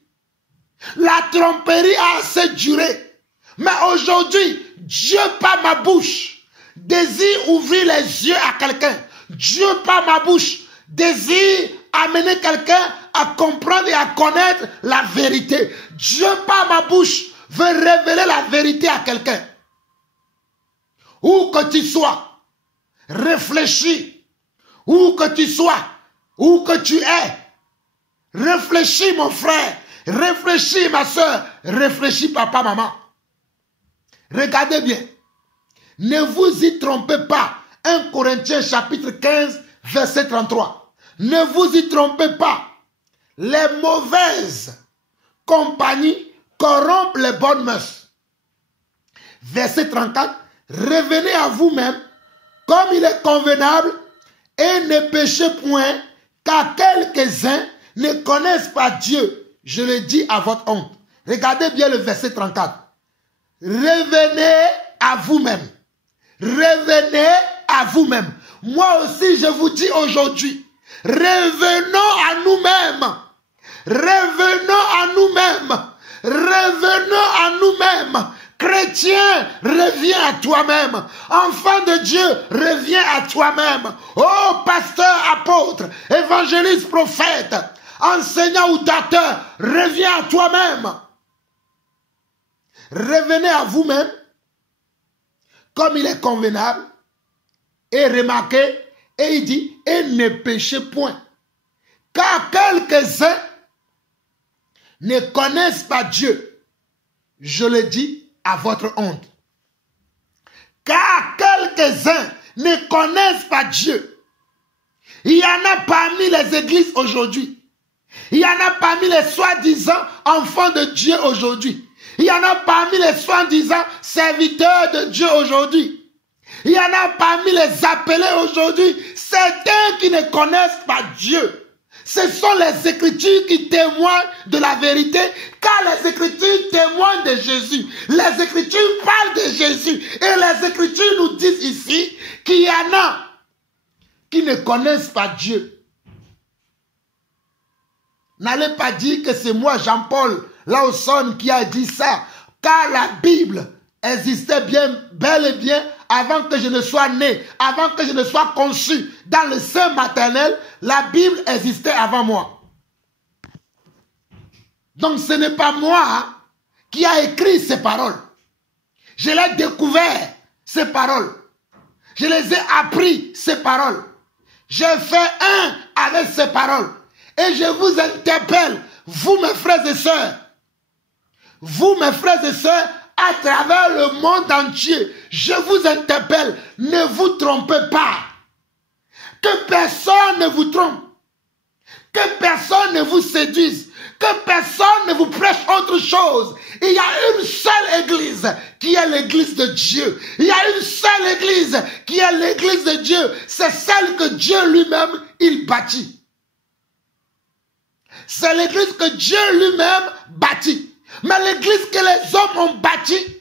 La tromperie a assez duré. Mais aujourd'hui, Dieu par ma bouche désire ouvrir les yeux à quelqu'un. Dieu par ma bouche désire amener quelqu'un à comprendre et à connaître la vérité. Dieu par ma bouche veut révéler la vérité à quelqu'un. Où que tu sois, réfléchis. Où que tu sois, où que tu es, réfléchis mon frère, réfléchis ma soeur, réfléchis papa, maman. Regardez bien. Ne vous y trompez pas. 1 Corinthiens chapitre 15, verset 33. Ne vous y trompez pas. Les mauvaises compagnies corrompent les bonnes mœurs. Verset 34. Revenez à vous-même comme il est convenable et ne péchez point, car quelques-uns ne connaissent pas Dieu. Je le dis à votre honte. Regardez bien le verset 34. Revenez à vous-même. Revenez à vous-même. Moi aussi, je vous dis aujourd'hui, revenons à nous-mêmes. Revenons à nous-mêmes. Revenons à nous-mêmes. Chrétien, reviens à toi-même. Enfant de Dieu, reviens à toi-même. Oh, pasteur, apôtre, évangéliste, prophète, enseignant ou docteur, reviens à toi-même. Revenez à vous-même, comme il est convenable, et remarquez, et il dit, et ne péchez point. Car quelques-uns ne connaissent pas Dieu. Je le dis à votre honte. Car quelques-uns ne connaissent pas Dieu. Il y en a parmi les églises aujourd'hui. Il y en a parmi les soi-disant enfants de Dieu aujourd'hui. Il y en a parmi les soi-disant serviteurs de Dieu aujourd'hui. Il y en a parmi les appelés aujourd'hui, certains qui ne connaissent pas Dieu. Ce sont les Écritures qui témoignent de la vérité, car les Écritures témoignent de Jésus. Les Écritures parlent de Jésus. Et les Écritures nous disent ici qu'il y en a qui ne connaissent pas Dieu. N'allez pas dire que c'est moi, Jean-Paul Lawson, qui a dit ça, car la Bible existait bel et bien avant que je ne sois né, avant que je ne sois conçu dans le sein maternel. La Bible existait avant moi. Donc ce n'est pas moi qui a écrit ces paroles. Je l'ai découvert, ces paroles. Je les ai appris, ces paroles. J'ai fait un avec ces paroles. Et je vous interpelle, vous mes frères et sœurs, vous mes frères et sœurs, à travers le monde entier, je vous interpelle, ne vous trompez pas. Que personne ne vous trompe. Que personne ne vous séduise. Que personne ne vous prêche autre chose. Il y a une seule église qui est l'église de Dieu. Il y a une seule église qui est l'église de Dieu. C'est celle que Dieu lui-même, il bâtit. C'est l'église que Dieu lui-même bâtit. Mais l'église que les hommes ont bâtie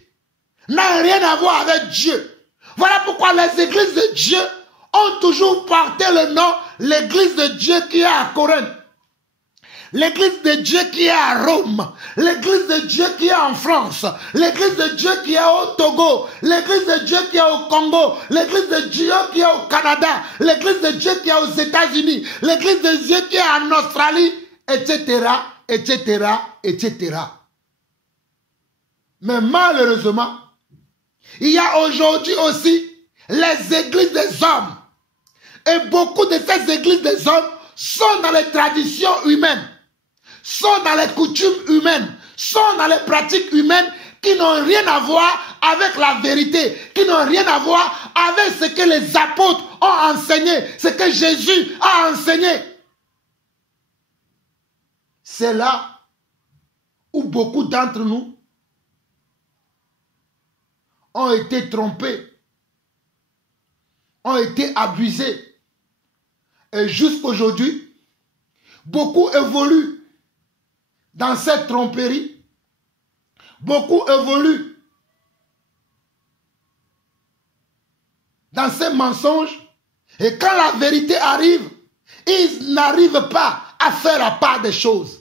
n'a rien à voir avec Dieu. Voilà pourquoi les églises de Dieu ont toujours porté le nom l'église de Dieu qui est à Corinthe, l'église de Dieu qui est à Rome, l'église de Dieu qui est en France, l'église de Dieu qui est au Togo, l'église de Dieu qui est au Congo, l'église de Dieu qui est au Canada, l'église de Dieu qui est aux États-Unis, l'église de Dieu qui est en Australie, etc., etc., etc. Mais malheureusement, il y a aujourd'hui aussi les églises des hommes. Et beaucoup de ces églises des hommes sont dans les traditions humaines, sont dans les coutumes humaines, sont dans les pratiques humaines qui n'ont rien à voir avec la vérité, qui n'ont rien à voir avec ce que les apôtres ont enseigné, ce que Jésus a enseigné. C'est là où beaucoup d'entre nous ont été trompés, ont été abusés. Et jusqu'aujourd'hui, beaucoup évoluent dans cette tromperie. Beaucoup évoluent dans ces mensonges. Et quand la vérité arrive, ils n'arrivent pas à faire la part des choses.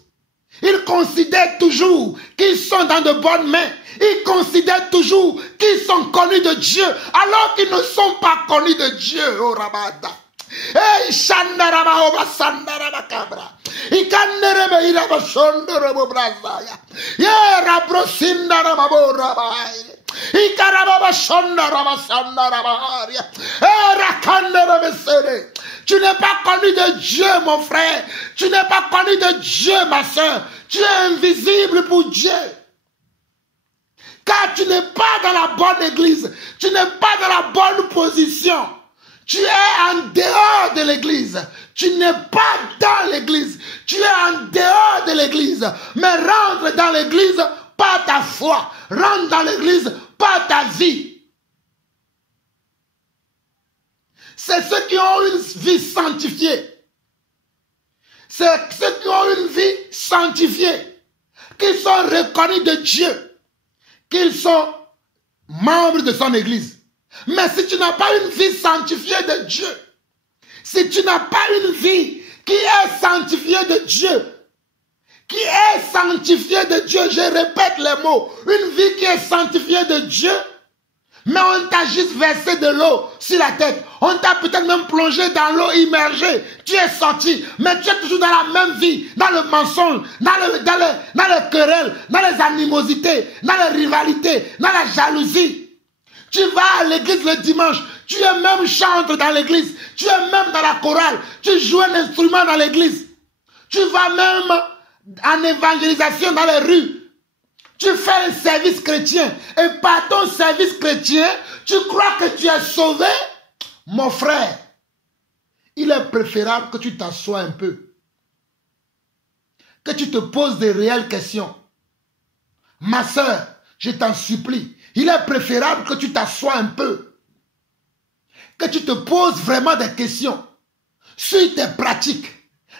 Ils considèrent toujours qu'ils sont dans de bonnes mains. Ils considèrent toujours qu'ils sont connus de Dieu, alors qu'ils ne sont pas connus de Dieu. Oh Rabada. Hey, Shandarama Oba Sandarama Cabra. Ikanderebe Iraba Shondorobo Brazaya. Ye Rabrosindarama Borabai. Ikarababa Shondarama Sandarama. Rakanderebe Sere. Tu n'es pas connu de Dieu, mon frère. Tu n'es pas connu de Dieu, ma soeur. Tu es invisible pour Dieu. Car tu n'es pas dans la bonne église. Tu n'es pas dans la bonne position. Tu es en dehors de l'église. Tu n'es pas dans l'église. Tu es en dehors de l'église. Mais rentre dans l'église par ta foi. Rentre dans l'église par ta vie. C'est ceux qui ont une vie sanctifiée. C'est ceux qui ont une vie sanctifiée. Qui sont reconnus de Dieu. Qu'ils sont membres de son église. Mais si tu n'as pas une vie sanctifiée de Dieu, si tu n'as pas une vie qui est sanctifiée de Dieu, qui est sanctifiée de Dieu. Je répète les mots. Une vie qui est sanctifiée de Dieu. Mais on t'a juste versé de l'eau sur la tête. On t'a peut-être même plongé dans l'eau immergée. Tu es sorti. Mais tu es toujours dans la même vie. Dans le mensonge. Dans les querelles. Dans les animosités. Dans les rivalités. Dans la jalousie. Tu vas à l'église le dimanche. Tu es même chantre dans l'église. Tu es même dans la chorale. Tu joues un instrument dans l'église. Tu vas même en évangélisation dans les rues. Tu fais un service chrétien. Et par ton service chrétien, tu crois que tu es sauvé. Mon frère, il est préférable que tu t'assoies un peu. Que tu te poses des réelles questions. Ma soeur, je t'en supplie. Il est préférable que tu t'assoies un peu. Que tu te poses vraiment des questions. Sur tes pratiques.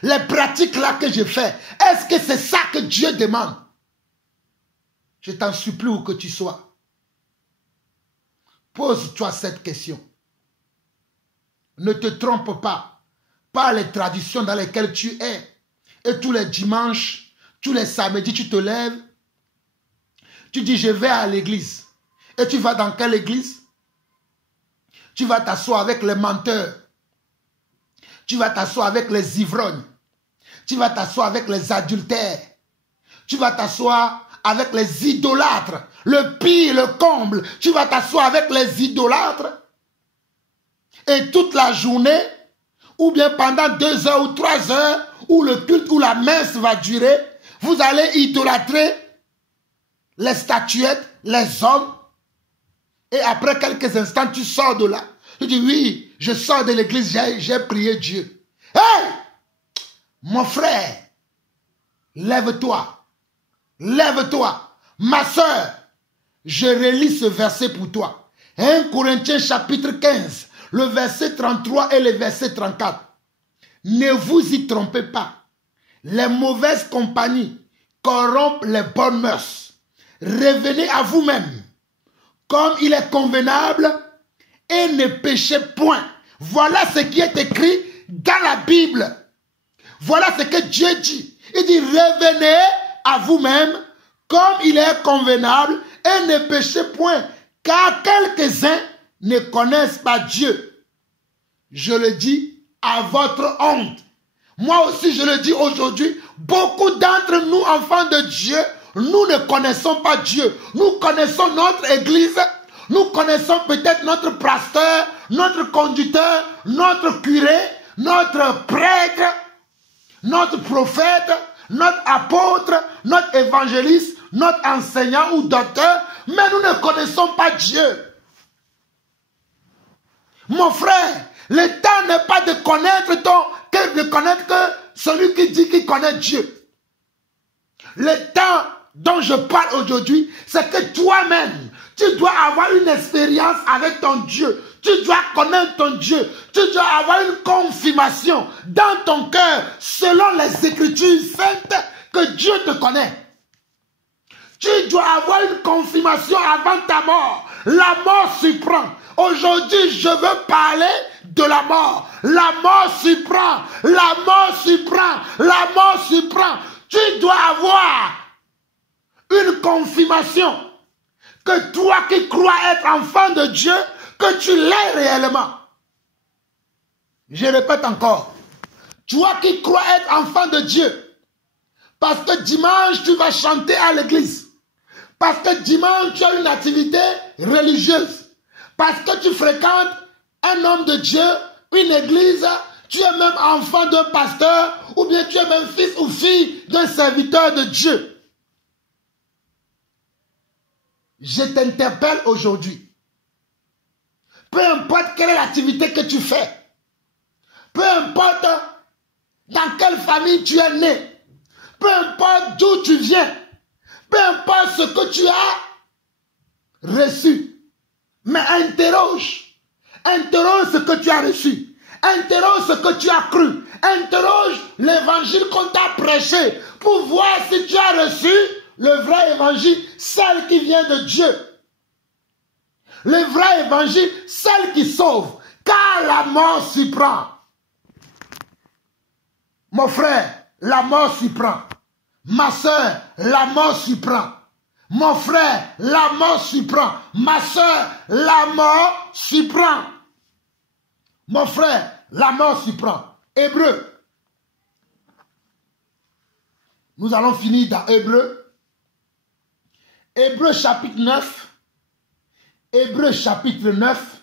Les pratiques là que je fais. Est-ce que c'est ça que Dieu demande? Je t'en supplie où que tu sois. Pose-toi cette question. Ne te trompe pas par les traditions dans lesquelles tu es. Et tous les dimanches, tous les samedis, tu te lèves. Tu dis, je vais à l'église. Et tu vas dans quelle église? Tu vas t'asseoir avec les menteurs. Tu vas t'asseoir avec les ivrognes. Tu vas t'asseoir avec les adultères. Tu vas t'asseoir avec les idolâtres. Le pire, le comble. Tu vas t'asseoir avec les idolâtres. Et toute la journée, ou bien pendant 2 heures ou 3 heures, où le culte ou la messe va durer, vous allez idolâtrer les statuettes, les hommes. Et après quelques instants, tu sors de là. Tu dis, oui, je sors de l'église, j'ai prié Dieu. Hey! Mon frère, lève-toi. Lève-toi. Ma soeur, je relis ce verset pour toi. 1 Corinthiens chapitre 15, le verset 33 et le verset 34. Ne vous y trompez pas. Les mauvaises compagnies corrompent les bonnes mœurs. Revenez à vous-même, comme il est convenable, et ne péchez point. Voilà ce qui est écrit dans la Bible. Voilà ce que Dieu dit. Il dit, revenez à vous-même, comme il est convenable, et ne péchez point, car quelques-uns ne connaissent pas Dieu. Je le dis à votre honte. Moi aussi, je le dis aujourd'hui, beaucoup d'entre nous, enfants de Dieu, nous ne connaissons pas Dieu. Nous connaissons notre église, nous connaissons peut-être notre pasteur, notre conducteur, notre curé, notre prêtre, notre prophète, notre apôtre, notre évangéliste, notre enseignant ou docteur, mais nous ne connaissons pas Dieu. Mon frère, le temps n'est pas de connaître que celui qui dit qu'il connaît Dieu. Le temps dont je parle aujourd'hui, c'est que toi-même, tu dois avoir une expérience avec ton Dieu. Tu dois connaître ton Dieu. Tu dois avoir une confirmation dans ton cœur, selon les Écritures saintes, que Dieu te connaît. Tu dois avoir une confirmation avant ta mort. La mort surprend. Aujourd'hui, je veux parler de la mort. La mort surprend. La mort surprend. La mort surprend. Tu dois avoir une confirmation que toi qui crois être enfant de Dieu, que tu l'es réellement. Je répète encore. Toi qui crois être enfant de Dieu, parce que dimanche tu vas chanter à l'église, parce que dimanche tu as une activité religieuse, parce que tu fréquentes un homme de Dieu, une église, tu es même enfant d'un pasteur, ou bien tu es même fils ou fille d'un serviteur de Dieu. Je t'interpelle aujourd'hui. Peu importe quelle est l'activité que tu fais, peu importe dans quelle famille tu es né, peu importe d'où tu viens, peu importe ce que tu as reçu, mais interroge ce que tu as reçu, interroge ce que tu as cru, interroge l'évangile qu'on t'a prêché pour voir si tu as reçu le vrai évangile, celle qui vient de Dieu. Le vrai évangile, celle qui sauve, car la mort surprend. Mon frère, la mort surprend. Ma soeur, la mort s'y prend. Mon frère, la mort s'y prend. Ma soeur, la mort s'y prend. Mon frère, la mort s'y prend. Hébreu. Nous allons finir dans Hébreu. Hébreu chapitre 9. Hébreu chapitre 9.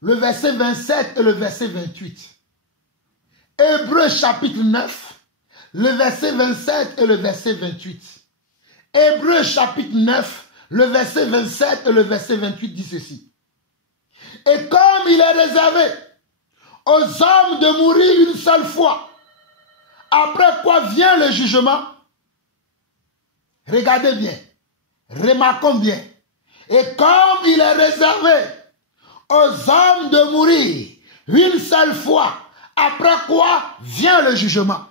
Le verset 27 et le verset 28. Hébreu chapitre 9. Le verset 27 et le verset 28. Hébreu chapitre 9. Le verset 27 et le verset 28 dit ceci. Et comme il est réservé aux hommes de mourir une seule fois, après quoi vient le jugement. Regardez bien, remarquons bien. Et comme il est réservé aux hommes de mourir une seule fois, après quoi vient le jugement.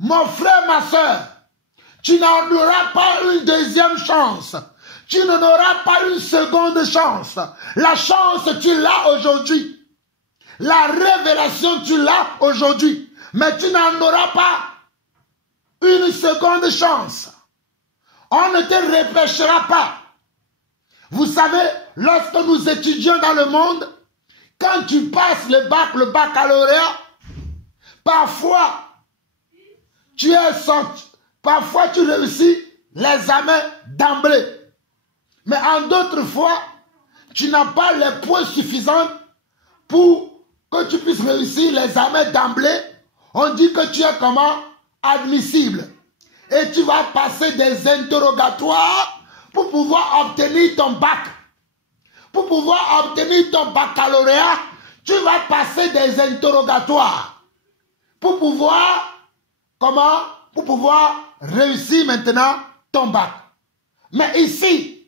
Mon frère, ma soeur, tu n'en auras pas une deuxième chance. Tu n'en auras pas une seconde chance. La chance, tu l'as aujourd'hui. La révélation, tu l'as aujourd'hui. Mais tu n'en auras pas une seconde chance. On ne te repêchera pas. Vous savez, lorsque nous étudions dans le monde, quand tu passes le baccalauréat, parfois tu réussis l'examen d'emblée. Mais en d'autres fois, tu n'as pas les points suffisants pour que tu puisses réussir l'examen d'emblée. On dit que tu es comment? Admissible. Et tu vas passer des interrogatoires pour pouvoir obtenir ton bac. Pour pouvoir obtenir ton baccalauréat, tu vas passer des interrogatoires. Pour pouvoir, comment? Pour pouvoir réussir maintenant ton bac. Mais ici,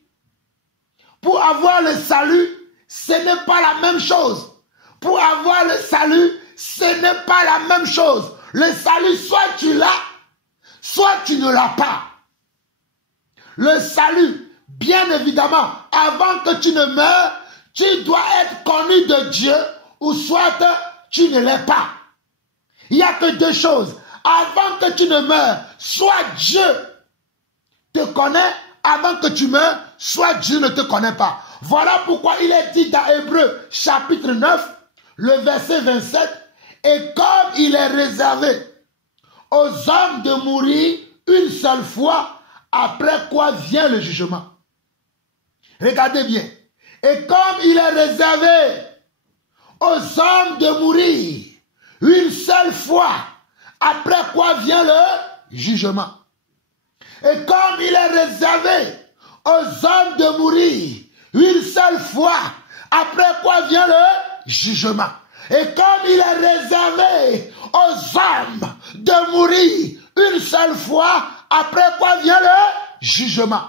pour avoir le salut, ce n'est pas la même chose. Pour avoir le salut, ce n'est pas la même chose. Le salut, soit tu l'as, soit tu ne l'as pas. Le salut, bien évidemment, avant que tu ne meures, tu dois être connu de Dieu, ou soit tu ne l'es pas. Il n'y a que deux choses. Avant que tu ne meurs, soit Dieu te connaît, avant que tu meurs, soit Dieu ne te connaît pas. Voilà pourquoi il est dit dans Hébreu chapitre 9, le verset 27, et comme il est réservé aux hommes de mourir une seule fois, après quoi vient le jugement. Regardez bien. Et comme il est réservé aux hommes de mourir une seule fois, après quoi vient le jugement. Et comme il est réservé aux hommes de mourir une seule fois, après quoi vient le jugement. Et comme il est réservé aux hommes de mourir une seule fois, après quoi vient le jugement.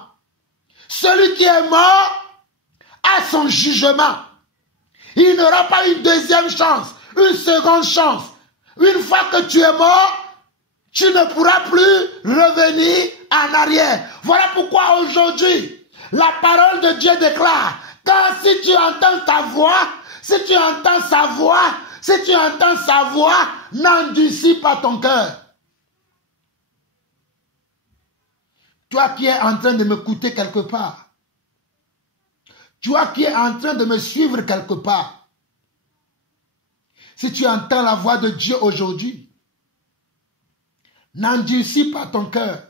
Celui qui est mort a son jugement. Il n'aura pas une deuxième chance, une seconde chance. Une fois que tu es mort, tu ne pourras plus revenir en arrière. Voilà pourquoi aujourd'hui, la parole de Dieu déclare, car si tu entends ta voix, si tu entends sa voix, si tu entends sa voix, n'endurcis pas ton cœur. Toi qui es en train de m'écouter quelque part, toi qui es en train de me suivre quelque part, si tu entends la voix de Dieu aujourd'hui, n'endurcis pas ton cœur.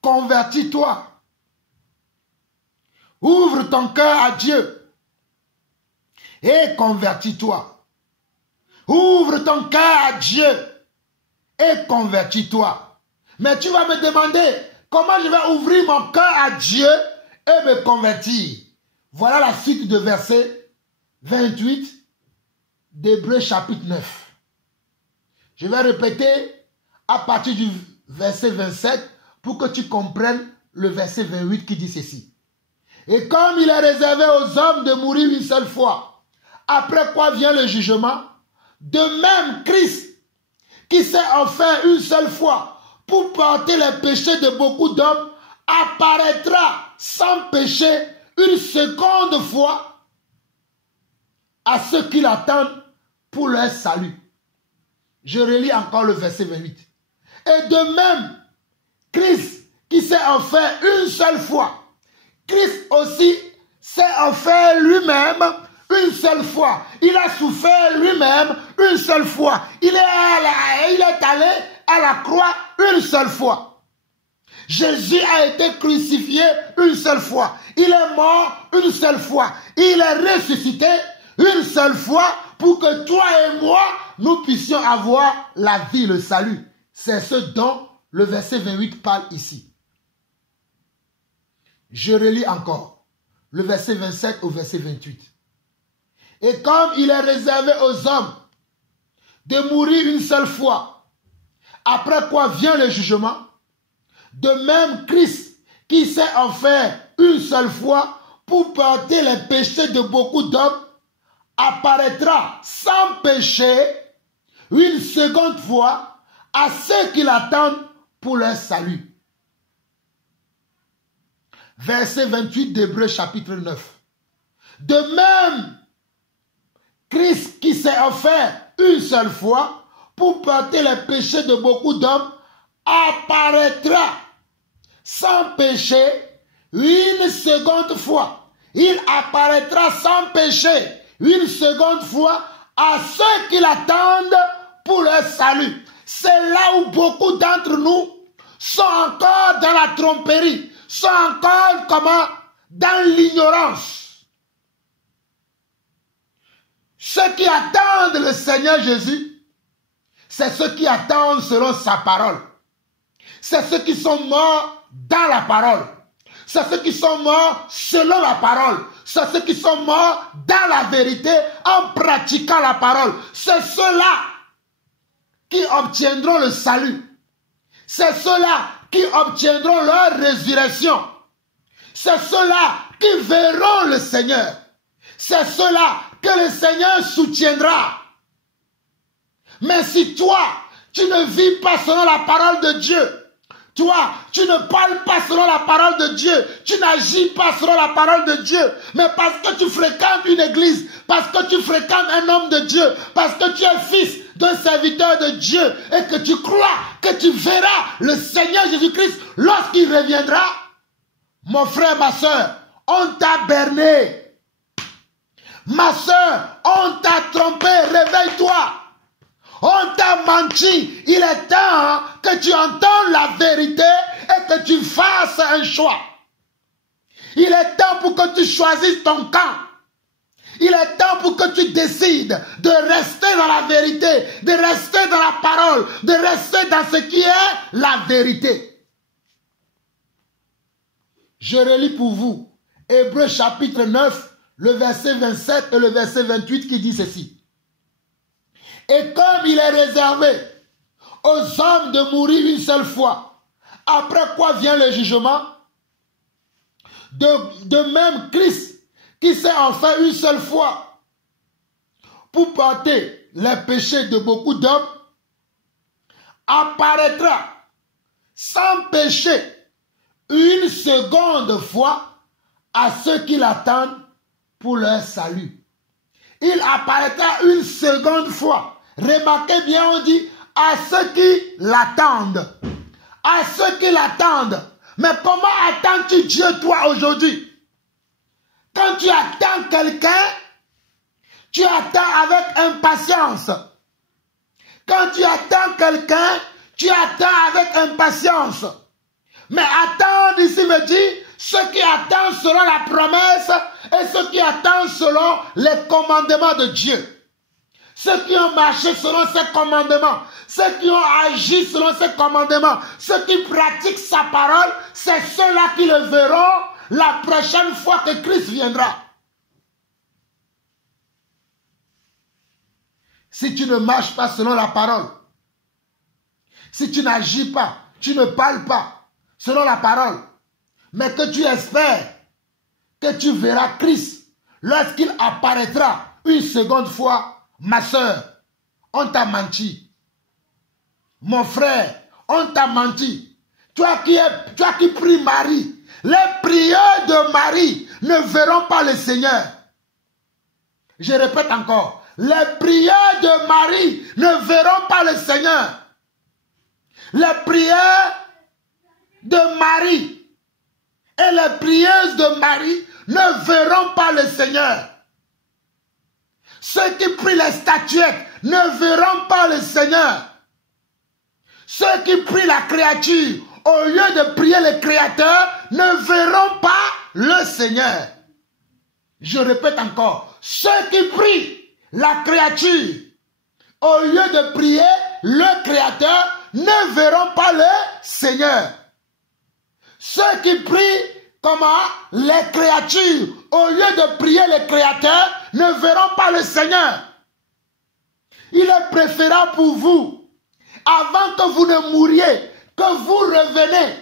Convertis-toi. Ouvre ton cœur à Dieu et convertis-toi. Ouvre ton cœur à Dieu et convertis-toi. Mais tu vas me demander comment je vais ouvrir mon cœur à Dieu et me convertir. Voilà la suite de verset 28 d'Hébreu chapitre 9. Je vais répéter à partir du verset 27 pour que tu comprennes le verset 28 qui dit ceci. Et comme il est réservé aux hommes de mourir une seule fois, après quoi vient le jugement, de même Christ, qui s'est offert une seule fois pour porter les péchés de beaucoup d'hommes, apparaîtra sans péché une seconde fois à ceux qui l'attendent pour leur salut. Je relis encore le verset 28. Et de même, Christ qui s'est offert une seule fois, Christ aussi s'est offert lui-même une seule fois. Il a souffert lui-même une seule fois. Il est allé à la croix une seule fois. Jésus a été crucifié une seule fois. Il est mort une seule fois. Il est ressuscité une seule fois pour que toi et moi, nous puissions avoir la vie, le salut. C'est ce dont le verset 28 parle ici. Je relis encore le verset 27 au verset 28. Et comme il est réservé aux hommes de mourir une seule fois, après quoi vient le jugement, de même Christ qui s'est offert une seule fois pour porter les péchés de beaucoup d'hommes, apparaîtra sans péché une seconde fois à ceux qui l'attendent pour leur salut. Verset 28 d'Hébreux chapitre 9. De même, Christ qui s'est offert une seule fois pour porter les péchés de beaucoup d'hommes apparaîtra sans péché une seconde fois. Il apparaîtra sans péché une seconde fois à ceux qui l'attendent pour leur salut. C'est là où beaucoup d'entre nous sont encore dans la tromperie, sont encore dans l'ignorance. Ceux qui attendent le Seigneur Jésus, c'est ceux qui attendent selon sa parole. C'est ceux qui sont morts dans la parole. C'est ceux qui sont morts selon la parole. C'est ceux qui sont morts dans la vérité en pratiquant la parole. C'est ceux-là qui obtiendront le salut. C'est ceux-là qui obtiendront leur résurrection. C'est ceux-là qui verront le Seigneur. C'est ceux-là que le Seigneur soutiendra. Mais si toi, tu ne vis pas selon la parole de Dieu, toi, tu ne parles pas selon la parole de Dieu, tu n'agis pas selon la parole de Dieu, mais parce que tu fréquentes une église, parce que tu fréquentes un homme de Dieu, parce que tu es fils d'un serviteur de Dieu et que tu crois que tu verras le Seigneur Jésus-Christ lorsqu'il reviendra, mon frère, ma soeur, on t'a berné. Ma soeur, on t'a trompé, réveille-toi. On t'a menti. Il est temps que tu entendes la vérité et que tu fasses un choix. Il est temps pour que tu choisisses ton camp. Il est temps pour que tu décides de rester dans la vérité, de rester dans la parole, de rester dans ce qui est la vérité. Je relis pour vous Hébreux chapitre 9, le verset 27 et le verset 28 qui dit ceci. Et comme il est réservé aux hommes de mourir une seule fois, après quoi vient le jugement, de même Christ qui s'est offert une seule fois pour porter les péchés de beaucoup d'hommes, apparaîtra sans péché une seconde fois à ceux qui l'attendent pour leur salut. Il apparaîtra une seconde fois. Remarquez bien, on dit à ceux qui l'attendent. À ceux qui l'attendent. Mais comment attends-tu Dieu, toi, aujourd'hui? Quand tu attends quelqu'un, tu attends avec impatience. Quand tu attends quelqu'un, tu attends avec impatience. Mais attendre ici me dit, ceux qui attendent selon la promesse et ceux qui attendent selon les commandements de Dieu. Ceux qui ont marché selon ses commandements, ceux qui ont agi selon ses commandements, ceux qui pratiquent sa parole, c'est ceux-là qui le verront la prochaine fois que Christ viendra. Si tu ne marches pas selon la parole, si tu n'agis pas, tu ne parles pas selon la parole, mais que tu espères que tu verras Christ lorsqu'il apparaîtra une seconde fois, ma soeur, on t'a menti. Mon frère, on t'a menti. Toi qui pries Marie, les prières de Marie ne verront pas le Seigneur. Je répète encore, les prières de Marie ne verront pas le Seigneur. Les prières de Marie et les prieuses de Marie ne verront pas le Seigneur. Ceux qui prient les statuettes ne verront pas le Seigneur. Ceux qui prient la créature, au lieu de prier le Créateur, ne verront pas le Seigneur. Je répète encore, ceux qui prient la créature, au lieu de prier le Créateur, ne verront pas le Seigneur. Ceux qui prient les créatures, au lieu de prier le Créateur, ne verront pas le Seigneur. Il est préférable pour vous, avant que vous ne mouriez, que vous reveniez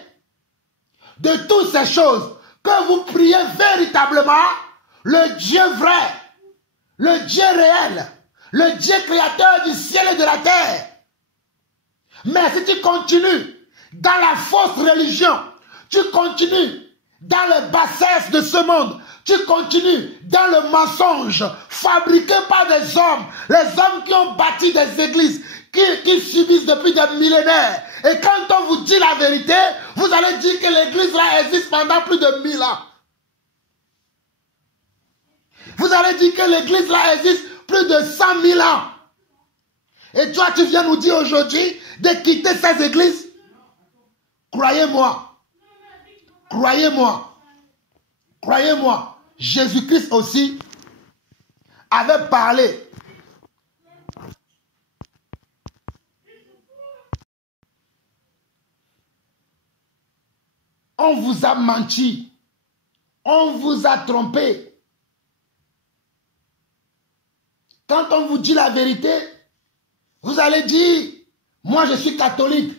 de toutes ces choses, que vous priez véritablement le Dieu vrai, le Dieu réel, le Dieu créateur du ciel et de la terre. Mais si tu continues dans la fausse religion, tu continues dans les bassesses de ce monde, tu continues dans le mensonge fabriqué par des hommes, les hommes qui ont bâti des églises, qui subissent depuis des millénaires. Et quand on vous dit la vérité, vous allez dire que l'église là existe pendant plus de 1000 ans. Vous allez dire que l'église là existe plus de 100 000 ans. Et toi, tu viens nous dire aujourd'hui de quitter ces églises. Croyez-moi, croyez-moi, croyez-moi, Jésus-Christ aussi avait parlé. On vous a menti, on vous a trompé. Quand on vous dit la vérité, vous allez dire, moi je suis catholique.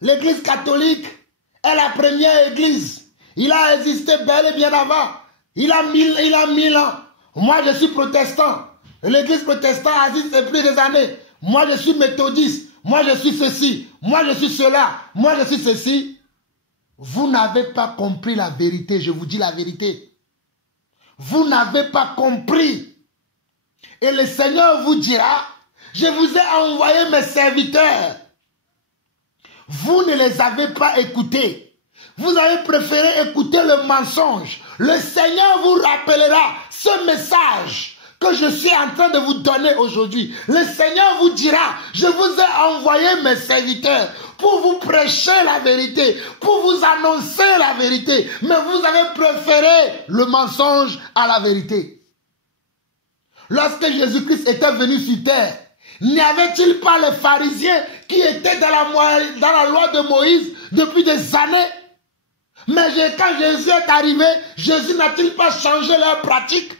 L'église catholique est la première église. Il a existé bel et bien avant. Il a 1000 ans. Moi je suis protestant. L'église protestante existe depuis des années. Moi je suis méthodiste. Moi je suis ceci. Moi je suis cela. Moi je suis ceci. Vous n'avez pas compris la vérité. Je vous dis la vérité. Vous n'avez pas compris. Et le Seigneur vous dira, je vous ai envoyé mes serviteurs. Vous ne les avez pas écoutés. Vous avez préféré écouter le mensonge. Le Seigneur vous rappellera ce message que je suis en train de vous donner aujourd'hui. Le Seigneur vous dira, je vous ai envoyé mes serviteurs pour vous prêcher la vérité, pour vous annoncer la vérité. Mais vous avez préféré le mensonge à la vérité. Lorsque Jésus-Christ était venu sur terre, n'y avait-il pas les pharisiens qui étaient dans la loi de Moïse depuis des années? Mais quand Jésus est arrivé, Jésus n'a-t-il pas changé leur pratique?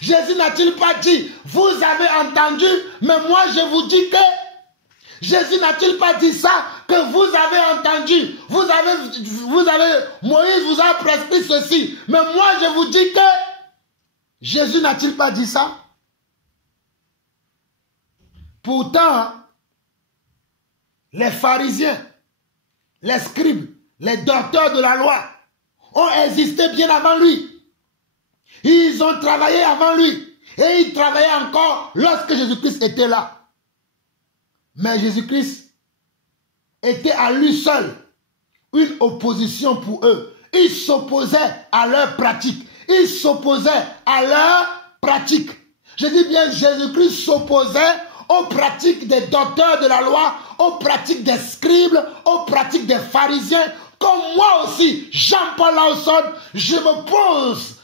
Jésus n'a-t-il pas dit, vous avez entendu, mais moi je vous dis que... Jésus n'a-t-il pas dit ça, que vous avez entendu, Moïse vous a prescrit ceci, mais moi je vous dis que... Jésus n'a-t-il pas dit ça? Pourtant, les pharisiens, les scribes, les docteurs de la loi ont existé bien avant lui. Ils ont travaillé avant lui. Et ils travaillaient encore lorsque Jésus-Christ était là. Mais Jésus-Christ était à lui seul une opposition pour eux. Il s'opposait à leur pratique. Il s'opposait à leur pratique. Je dis bien, Jésus-Christ s'opposait aux pratiques des docteurs de la loi, aux pratiques des scribes, aux pratiques des pharisiens. Comme moi aussi, Jean-Paul Lawson, je m'oppose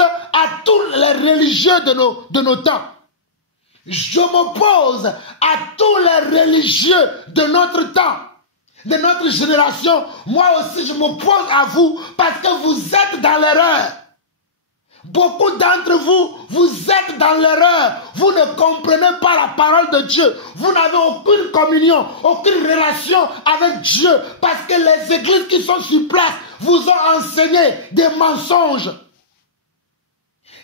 à tous les religieux de nos temps. Je m'oppose à tous les religieux de notre temps, de notre génération. Moi aussi, je m'oppose à vous parce que vous êtes dans l'erreur. Beaucoup d'entre vous, vous êtes dans l'erreur. Vous ne comprenez pas la parole de Dieu. Vous n'avez aucune communion, aucune relation avec Dieu. Parce que les églises qui sont sur place vous ont enseigné des mensonges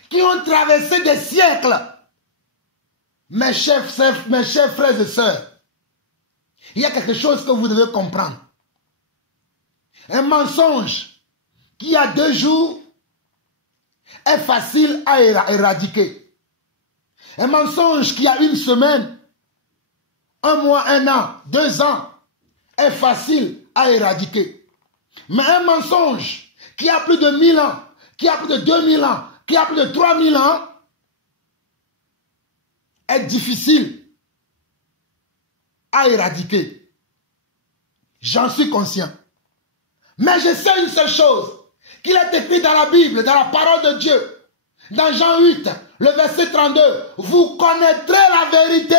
qui ont traversé des siècles. Mes chers frères et sœurs, il y a quelque chose que vous devez comprendre. Un mensonge qui a 2 jours est facile à éradiquer. Un mensonge qui a 1 semaine, 1 mois, 1 an, 2 ans est facile à éradiquer. Mais un mensonge qui a plus de 1000 ans, qui a plus de 2000 ans, qui a plus de 3000 ans, est difficile à éradiquer. J'en suis conscient. Mais je sais une seule chose, qu'il est écrit dans la Bible, dans la parole de Dieu, dans Jean 8, le verset 32, vous connaîtrez la vérité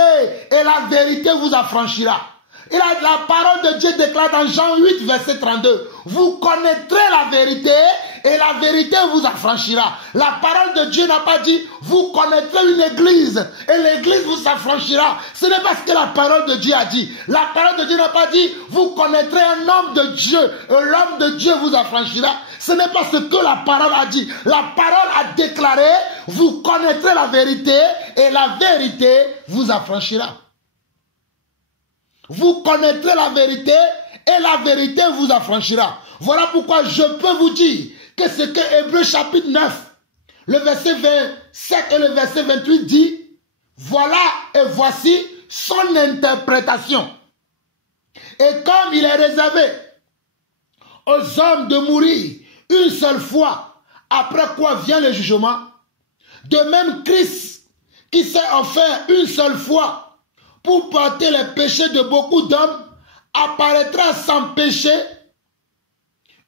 et la vérité vous affranchira. Et la parole de Dieu déclare dans Jean 8, verset 32, vous connaîtrez la vérité et la vérité vous affranchira. La parole de Dieu n'a pas dit, vous connaîtrez une église et l'église vous affranchira. Ce n'est pas ce que la parole de Dieu a dit. La parole de Dieu n'a pas dit, vous connaîtrez un homme de Dieu et l'homme de Dieu vous affranchira. Ce n'est pas ce que la parole a dit. La parole a déclaré, vous connaîtrez la vérité et la vérité vous affranchira. Vous connaîtrez la vérité et la vérité vous affranchira. Voilà pourquoi je peux vous dire que ce que Hébreux chapitre 9, le verset 27 et le verset 28 dit, voilà et voici son interprétation. Et comme il est réservé aux hommes de mourir une seule fois, après quoi vient le jugement, de même Christ qui s'est offert une seule fois pour porter les péchés de beaucoup d'hommes, apparaîtra sans péché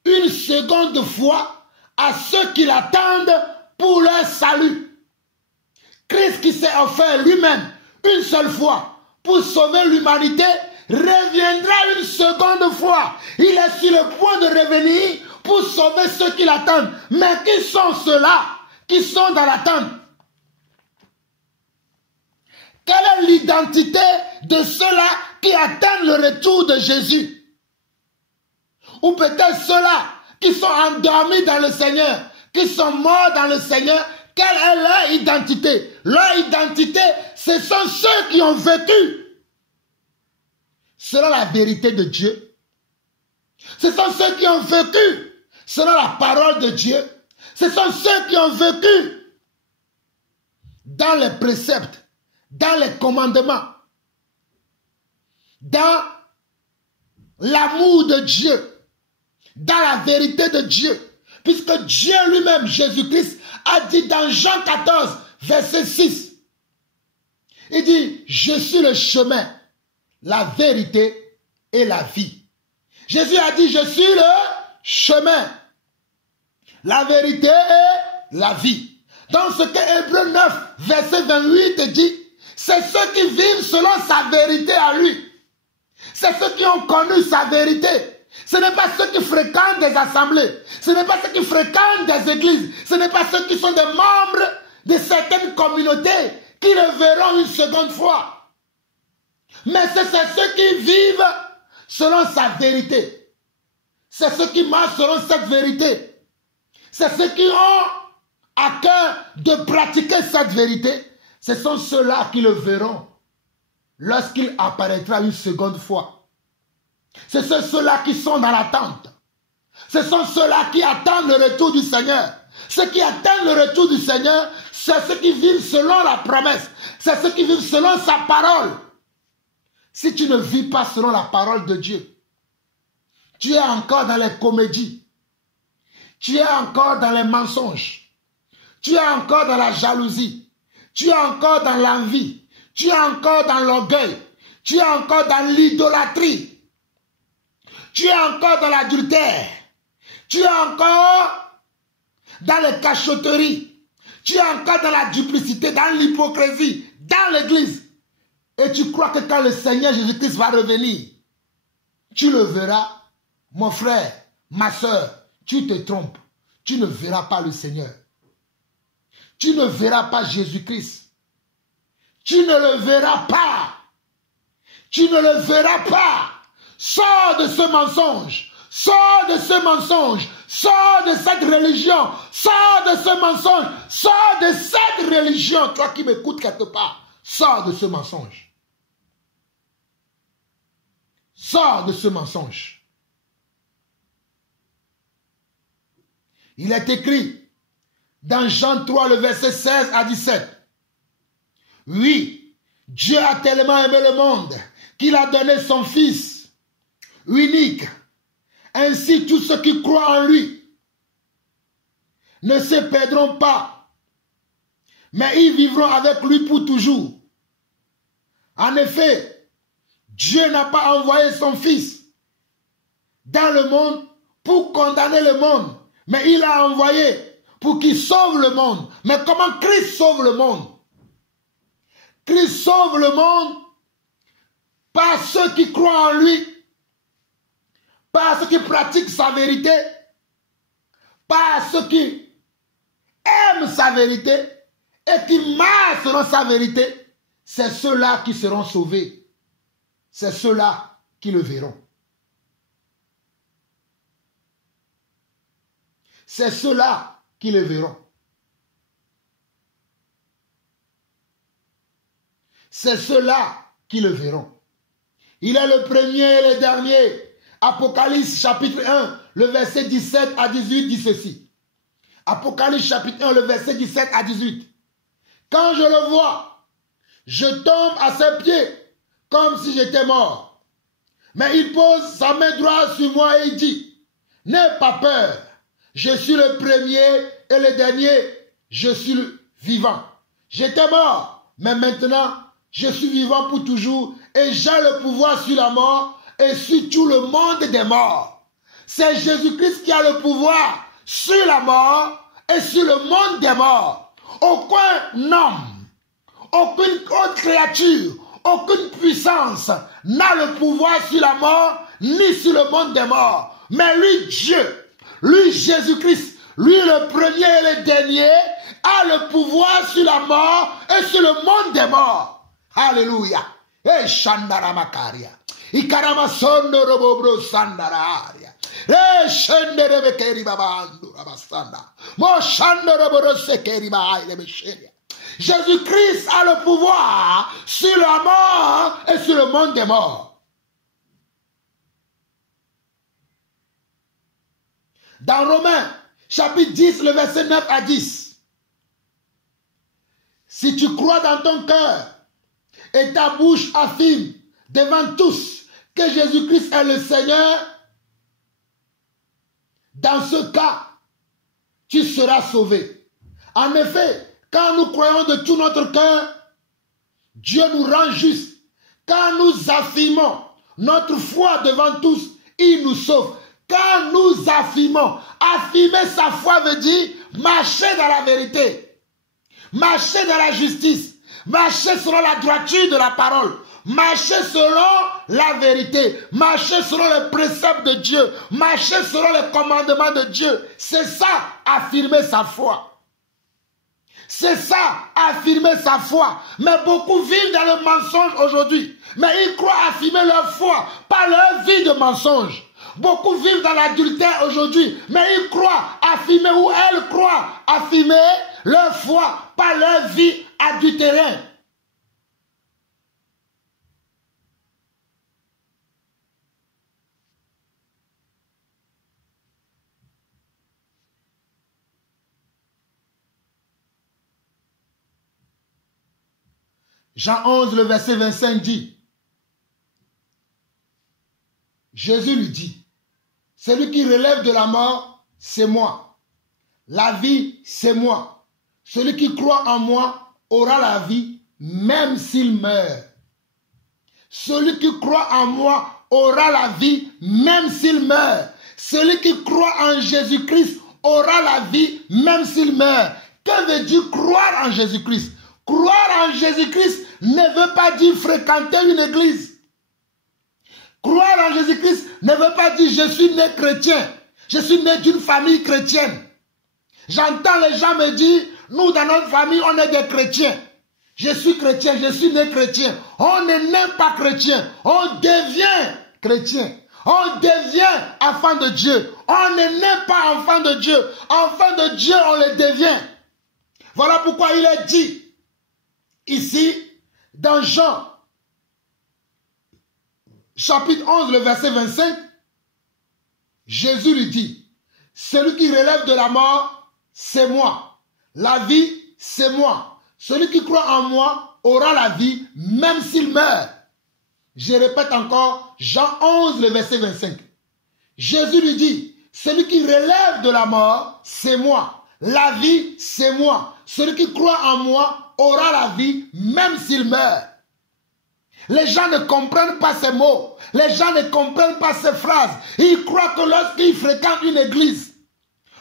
une seconde fois à ceux qui l'attendent pour leur salut. Christ qui s'est offert lui-même une seule fois pour sauver l'humanité reviendra une seconde fois. Il est sur le point de revenir pour sauver ceux qui l'attendent. Mais qui sont ceux-là qui sont dans l'attente? Quelle est l'identité de ceux-là qui attendent le retour de Jésus? Ou peut-être ceux-là qui sont endormis dans le Seigneur, qui sont morts dans le Seigneur. Quelle est leur identité? Leur identité, ce sont ceux qui ont vécu selon la vérité de Dieu. Ce sont ceux qui ont vécu selon la parole de Dieu. Ce sont ceux qui ont vécu dans les préceptes, dans les commandements, dans l'amour de Dieu, dans la vérité de Dieu. Puisque Dieu lui-même, Jésus-Christ, a dit dans Jean 14, verset 6, il dit, je suis le chemin, la vérité et la vie. Jésus a dit, je suis le chemin, la vérité et la vie. Dans ce que Hébreux 9, verset 28 dit, c'est ceux qui vivent selon sa vérité à lui. C'est ceux qui ont connu sa vérité. Ce n'est pas ceux qui fréquentent des assemblées. Ce n'est pas ceux qui fréquentent des églises. Ce n'est pas ceux qui sont des membres de certaines communautés qui le verront une seconde fois. Mais c'est ceux qui vivent selon sa vérité. C'est ceux qui marchent selon cette vérité. C'est ceux qui ont à cœur de pratiquer cette vérité. Ce sont ceux-là qui le verront lorsqu'il apparaîtra une seconde fois. Ce sont ceux-là qui sont dans l'attente. Ce sont ceux-là qui attendent le retour du Seigneur. Ceux qui attendent le retour du Seigneur, c'est ceux qui vivent selon la promesse. C'est ceux qui vivent selon sa parole. Si tu ne vis pas selon la parole de Dieu, tu es encore dans les comédies. Tu es encore dans les mensonges. Tu es encore dans la jalousie. Tu es encore dans l'envie. Tu es encore dans l'orgueil. Tu es encore dans l'idolâtrie. Tu es encore dans l'adultère. Tu es encore dans les cachotteries. Tu es encore dans la duplicité, dans l'hypocrisie, dans l'église. Et tu crois que quand le Seigneur Jésus-Christ va revenir, tu le verras. Mon frère, ma soeur, tu te trompes. Tu ne verras pas le Seigneur. Tu ne verras pas Jésus-Christ. Tu ne le verras pas. Tu ne le verras pas. Sors de ce mensonge. Sors de ce mensonge. Sors de cette religion. Sors de ce mensonge. Sors de cette religion. Toi qui m'écoutes quelque part. Sors de ce mensonge. Sors de ce mensonge. Il est écrit dans Jean 3, le verset 16 à 17. Oui, Dieu a tellement aimé le monde qu'il a donné son Fils unique. Ainsi, tous ceux qui croient en lui ne se perdront pas, mais ils vivront avec lui pour toujours. En effet, Dieu n'a pas envoyé son Fils dans le monde pour condamner le monde, mais il l'a envoyé pour qu'il sauve le monde. Mais comment Christ sauve le monde? Christ sauve le monde par ceux qui croient en lui, par ceux qui pratiquent sa vérité, par ceux qui aiment sa vérité et qui marchent selon sa vérité. C'est ceux-là qui seront sauvés. C'est ceux-là qui le verront. C'est ceux-là qui le verront. C'est ceux-là qui le verront. Il est le premier et le dernier. Apocalypse chapitre 1, le verset 17 à 18 dit ceci. Apocalypse chapitre 1, le verset 17 à 18. Quand je le vois, je tombe à ses pieds comme si j'étais mort. Mais il pose sa main droite sur moi et il dit, n'aie pas peur, je suis le premier et le dernier, je suis le vivant. J'étais mort, mais maintenant je suis vivant pour toujours et j'ai le pouvoir sur la mort et sur tout le monde des morts. C'est Jésus-Christ qui a le pouvoir sur la mort et sur le monde des morts. Aucun homme, aucune autre créature, aucune puissance n'a le pouvoir sur la mort ni sur le monde des morts. Mais lui, Dieu, lui, Jésus-Christ, lui le premier et le dernier, a le pouvoir sur la mort et sur le monde des morts. Alléluia. Et Shandara Makaria. Ikarama Sondo Robobro Sandararia. E Shendere Bekeri Babando Rabasanda. Mo Shandara Borosekeri Baile Michelia. Jésus-Christ a le pouvoir sur la mort et sur le monde des morts. Dans Romains, chapitre 10, le verset 9 à 10. Si tu crois dans ton cœur et ta bouche affirme devant tous que Jésus-Christ est le Seigneur, dans ce cas, tu seras sauvé. En effet, quand nous croyons de tout notre cœur, Dieu nous rend juste. Quand nous affirmons notre foi devant tous, il nous sauve. Quand nous affirmons, affirmer sa foi veut dire marcher dans la vérité, marcher dans la justice, marcher selon la droiture de la parole, marcher selon la vérité, marcher selon les préceptes de Dieu, marcher selon les commandements de Dieu. C'est ça, affirmer sa foi. C'est ça, affirmer sa foi. Mais beaucoup vivent dans le mensonge aujourd'hui. Mais ils croient affirmer leur foi par leur vie de mensonge. Beaucoup vivent dans l'adultère aujourd'hui. Mais ils croient affirmer ou elles croient affirmer leur foi par leur vie adultérée. Jean 11, le verset 25 dit, Jésus lui dit, celui qui relève de la mort, c'est moi. La vie, c'est moi. Celui qui croit en moi aura la vie, même s'il meurt. Celui qui croit en moi aura la vie, même s'il meurt. Celui qui croit en Jésus-Christ aura la vie, même s'il meurt. Que veut dire croire en Jésus-Christ? Croire en Jésus-Christ ne veut pas dire fréquenter une église. Croire en Jésus-Christ ne veut pas dire je suis né chrétien. Je suis né d'une famille chrétienne. J'entends les gens me dire, nous dans notre famille on est des chrétiens. Je suis chrétien, je suis né chrétien. On n'est même pas chrétien. On devient chrétien. On devient enfant de Dieu. On n'est même pas enfant de Dieu. Enfant de Dieu, on le devient. Voilà pourquoi il est dit ici, dans Jean, chapitre 11, le verset 25, Jésus lui dit, celui qui relève de la mort, c'est moi. La vie, c'est moi. Celui qui croit en moi aura la vie, même s'il meurt. Je répète encore, Jean 11, le verset 25. Jésus lui dit, celui qui relève de la mort, c'est moi. La vie, c'est moi. Celui qui croit en moi aura la vie, même s'il meurt. Les gens ne comprennent pas ces mots. Les gens ne comprennent pas ces phrases. Ils croient que lorsqu'ils fréquentent une église,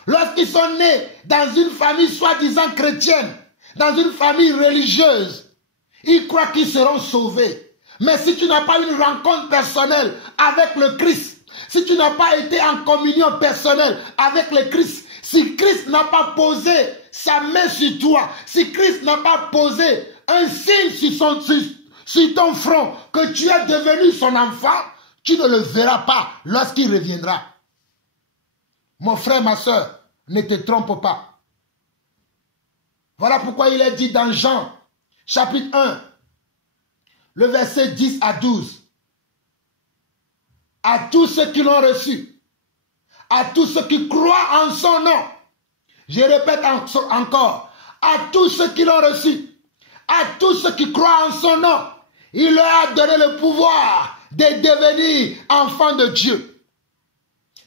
lorsqu'ils sont nés dans une famille soi-disant chrétienne, dans une famille religieuse, ils croient qu'ils seront sauvés. Mais si tu n'as pas une rencontre personnelle avec le Christ, si tu n'as pas été en communion personnelle avec le Christ, si Christ n'a pas posé sa main sur toi, si Christ n'a pas posé un signe sur ton front que tu es devenu son enfant, tu ne le verras pas lorsqu'il reviendra. Mon frère, ma soeur, ne te trompe pas. Voilà pourquoi il est dit dans Jean, chapitre 1, le verset 10 à 12. À tous ceux qui l'ont reçu, à tous ceux qui croient en son nom, je répète encore, à tous ceux qui l'ont reçu, à tous ceux qui croient en son nom, il leur a donné le pouvoir de devenir enfants de Dieu.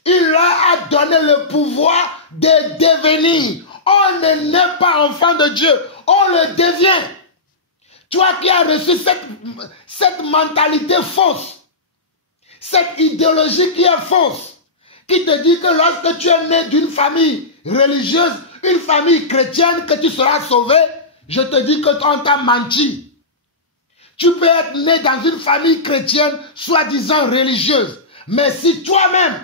Il leur a donné le pouvoir de devenir. On ne naît pas enfant de Dieu, on le devient. Toi qui as reçu cette mentalité fausse, cette idéologie qui est fausse, qui te dit que lorsque tu es né d'une famille religieuse, une famille chrétienne, que tu seras sauvé, je te dis que on t'a menti. Tu peux être né dans une famille chrétienne, soi-disant religieuse, mais si toi-même,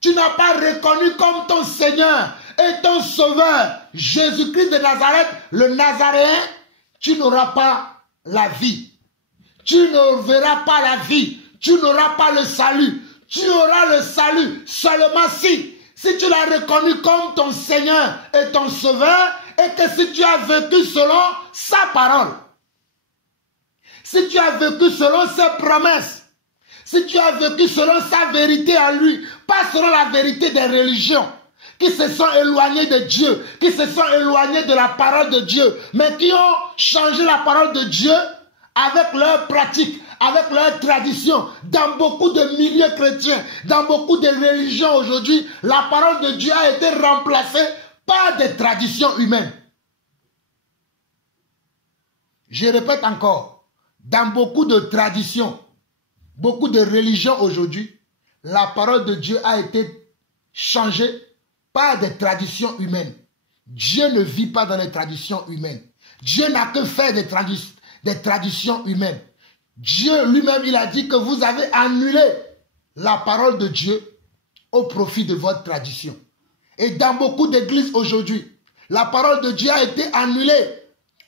tu n'as pas reconnu comme ton Seigneur et ton Sauveur, Jésus-Christ de Nazareth, le Nazaréen, tu n'auras pas la vie. Tu ne verras pas la vie. Tu n'auras pas le salut. Tu auras le salut seulement si tu l'as reconnu comme ton Seigneur et ton Sauveur, et que si tu as vécu selon sa parole, si tu as vécu selon ses promesses, si tu as vécu selon sa vérité à lui, pas selon la vérité des religions qui se sont éloignées de Dieu, qui se sont éloignées de la parole de Dieu, mais qui ont changé la parole de Dieu avec leurs pratiques, avec leurs traditions. Dans beaucoup de milieux chrétiens, dans beaucoup de religions aujourd'hui, la parole de Dieu a été remplacée par des traditions humaines. Je répète encore, dans beaucoup de traditions, beaucoup de religions aujourd'hui, la parole de Dieu a été changée par des traditions humaines. Dieu ne vit pas dans les traditions humaines. Dieu n'a que fait des traditions humaines. Dieu lui-même, il a dit que vous avez annulé la parole de Dieu au profit de votre tradition. Et dans beaucoup d'églises aujourd'hui, la parole de Dieu a été annulée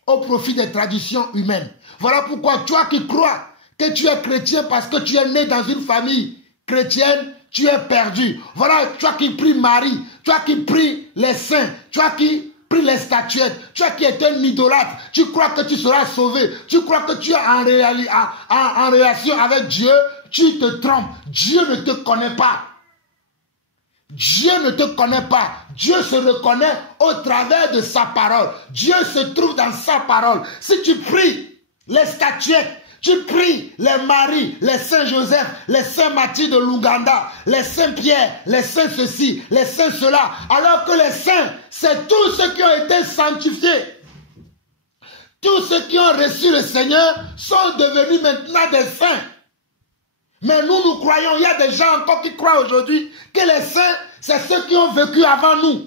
au profit des traditions humaines. Voilà pourquoi toi qui crois que tu es chrétien parce que tu es né dans une famille chrétienne, tu es perdu. Voilà, toi qui pries Marie, toi qui pries les saints, toi qui pries les statuettes, toi qui es un idolâtre, tu crois que tu seras sauvé, tu crois que tu es en relation avec Dieu, tu te trompes. Dieu ne te connaît pas. Dieu ne te connaît pas. Dieu se reconnaît au travers de sa parole. Dieu se trouve dans sa parole. Si tu pries les statuettes, tu pries les Marie, les Saint Joseph, les Saint Matthieu de l'Ouganda, les Saint Pierre, les Saints ceci, les Saints cela, alors que les saints, c'est tous ceux qui ont été sanctifiés. Tous ceux qui ont reçu le Seigneur sont devenus maintenant des saints. Mais nous croyons, il y a des gens encore qui croient aujourd'hui que les saints, c'est ceux qui ont vécu avant nous.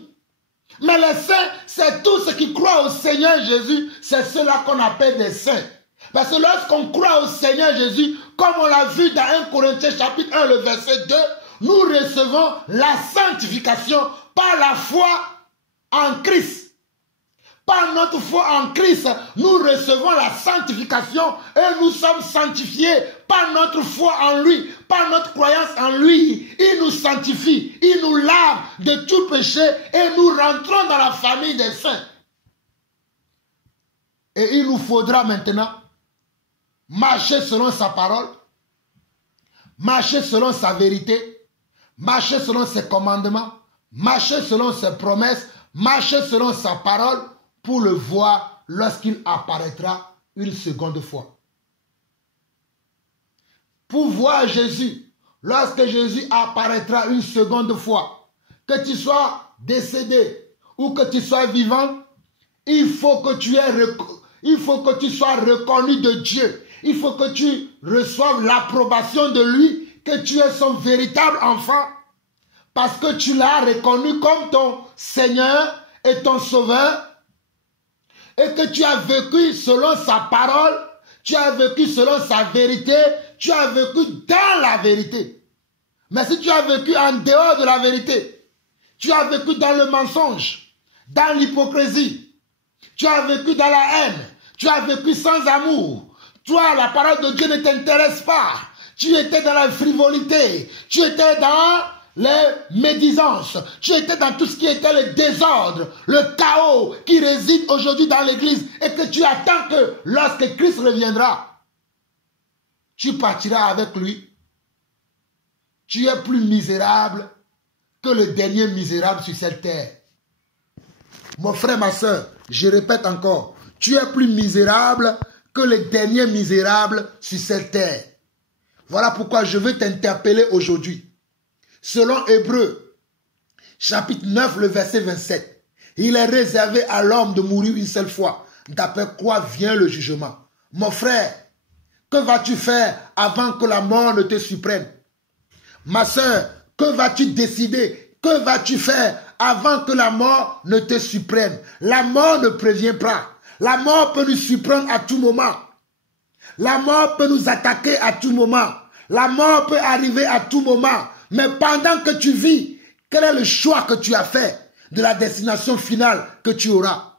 Mais les saints, c'est tous ceux qui croient au Seigneur Jésus, c'est ceux-là qu'on appelle des saints. Parce que lorsqu'on croit au Seigneur Jésus, comme on l'a vu dans 1 Corinthiens chapitre 1, le verset 2, nous recevons la sanctification par la foi en Christ. Par notre foi en Christ, nous recevons la sanctification et nous sommes sanctifiés par notre foi en lui, par notre croyance en lui. Il nous sanctifie, il nous lave de tout péché et nous rentrons dans la famille des saints. Et il nous faudra maintenant marcher selon sa parole, marcher selon sa vérité, marcher selon ses commandements, marcher selon ses promesses, marcher selon sa parole pour le voir lorsqu'il apparaîtra une seconde fois. pour voir Jésus, lorsque Jésus apparaîtra une seconde fois, que tu sois décédé ou que tu sois vivant, il faut que tu sois reconnu de Dieu. Il faut que tu reçoives l'approbation de lui, que tu es son véritable enfant, parce que tu l'as reconnu comme ton Seigneur et ton Sauveur, et que tu as vécu selon sa parole, tu as vécu selon sa vérité, tu as vécu dans la vérité. Mais si tu as vécu en dehors de la vérité, tu as vécu dans le mensonge, dans l'hypocrisie, tu as vécu dans la haine, tu as vécu sans amour, toi, la parole de Dieu ne t'intéresse pas, tu étais dans la frivolité, tu étais dans les médisances, tu étais dans tout ce qui était le désordre, le chaos qui réside aujourd'hui dans l'église et que tu attends que lorsque Christ reviendra, tu partiras avec lui. Tu es plus misérable que le dernier misérable sur cette terre. Mon frère, ma soeur, je répète encore, tu es plus misérable que le dernier misérable sur cette terre. Voilà pourquoi je veux t'interpeller aujourd'hui. Selon Hébreux, chapitre 9, le verset 27, il est réservé à l'homme de mourir une seule fois, d'après quoi vient le jugement. Mon frère, que vas-tu faire avant que la mort ne te surprenne? Ma soeur, que vas-tu décider? Que vas-tu faire avant que la mort ne te surprenne? La mort ne prévient pas. La mort peut nous surprendre à tout moment. La mort peut nous attaquer à tout moment. La mort peut arriver à tout moment. Mais pendant que tu vis, quel est le choix que tu as fait de la destination finale que tu auras?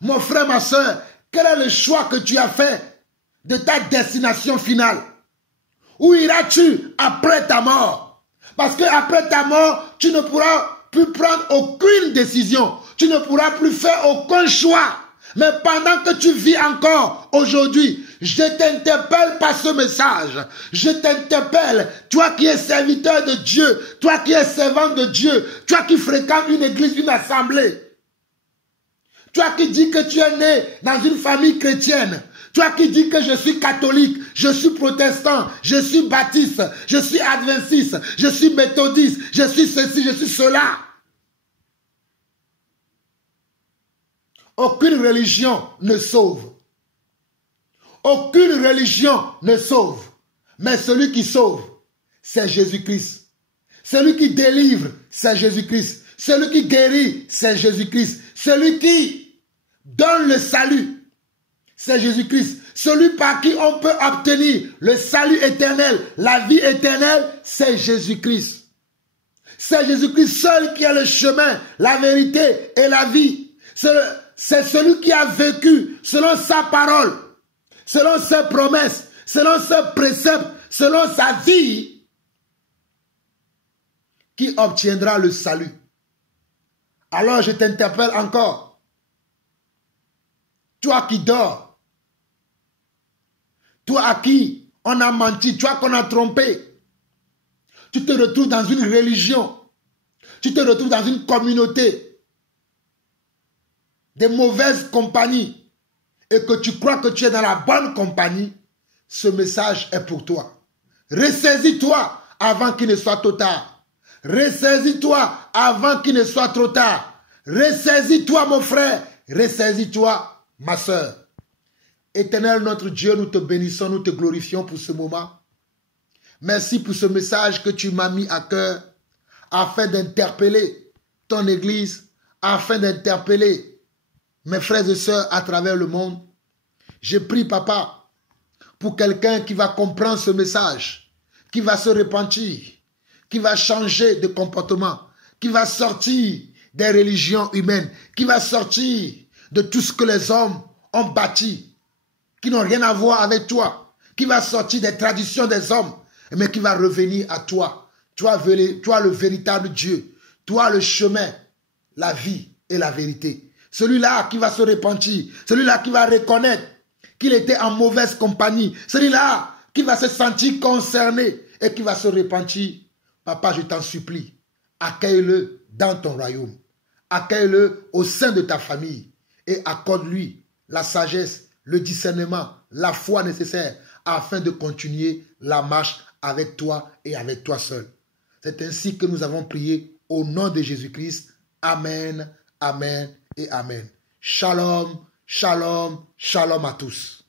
Mon frère, ma soeur, quel est le choix que tu as fait de ta destination finale? Où iras-tu après ta mort? Parce qu'après ta mort, tu ne pourras plus prendre aucune décision. Tu ne pourras plus faire aucun choix. Mais pendant que tu vis encore aujourd'hui, je t'interpelle par ce message. Je t'interpelle, toi qui es serviteur de Dieu, toi qui es servant de Dieu, toi qui fréquentes une église, une assemblée. Toi qui dis que tu es né dans une famille chrétienne. Toi qui dis que je suis catholique, je suis protestant, je suis baptiste, je suis adventiste, je suis méthodiste, je suis ceci, je suis cela. Aucune religion ne sauve. Aucune religion ne sauve. Mais celui qui sauve, c'est Jésus-Christ. Celui qui délivre, c'est Jésus-Christ. Celui qui guérit, c'est Jésus-Christ. Celui qui donne le salut, c'est Jésus-Christ. Celui par qui on peut obtenir le salut éternel, la vie éternelle, c'est Jésus-Christ. C'est Jésus-Christ seul qui a le chemin, la vérité et la vie. C'est celui qui a vécu selon sa parole, selon ses promesses, selon ses préceptes, selon sa vie, qui obtiendra le salut. Alors je t'interpelle encore. Toi qui dors, toi à qui on a menti, toi qu'on a trompé, tu te retrouves dans une religion, tu te retrouves dans une communauté, des mauvaises compagnies, et que tu crois que tu es dans la bonne compagnie, ce message est pour toi. Ressaisis-toi avant qu'il ne soit trop tard. Ressaisis-toi avant qu'il ne soit trop tard. Ressaisis-toi mon frère, ressaisis-toi ma soeur. Éternel notre Dieu, nous te bénissons, nous te glorifions pour ce moment. Merci pour ce message que tu m'as mis à cœur afin d'interpeller ton église, afin d'interpeller mes frères et sœurs à travers le monde. Je prie, papa, pour quelqu'un qui va comprendre ce message, qui va se repentir, qui va changer de comportement, qui va sortir des religions humaines, qui va sortir de tout ce que les hommes ont bâti, qui n'ont rien à voir avec toi, qui va sortir des traditions des hommes, mais qui va revenir à toi. Toi le véritable Dieu, toi le chemin, la vie et la vérité. Celui-là qui va se repentir, celui-là qui va reconnaître qu'il était en mauvaise compagnie, celui-là qui va se sentir concerné et qui va se repentir. Papa, je t'en supplie, accueille-le dans ton royaume, accueille-le au sein de ta famille et accorde-lui la sagesse, le discernement, la foi nécessaire afin de continuer la marche avec toi et avec toi seul. C'est ainsi que nous avons prié au nom de Jésus-Christ. Amen, amen et amen. Shalom, shalom, shalom à tous.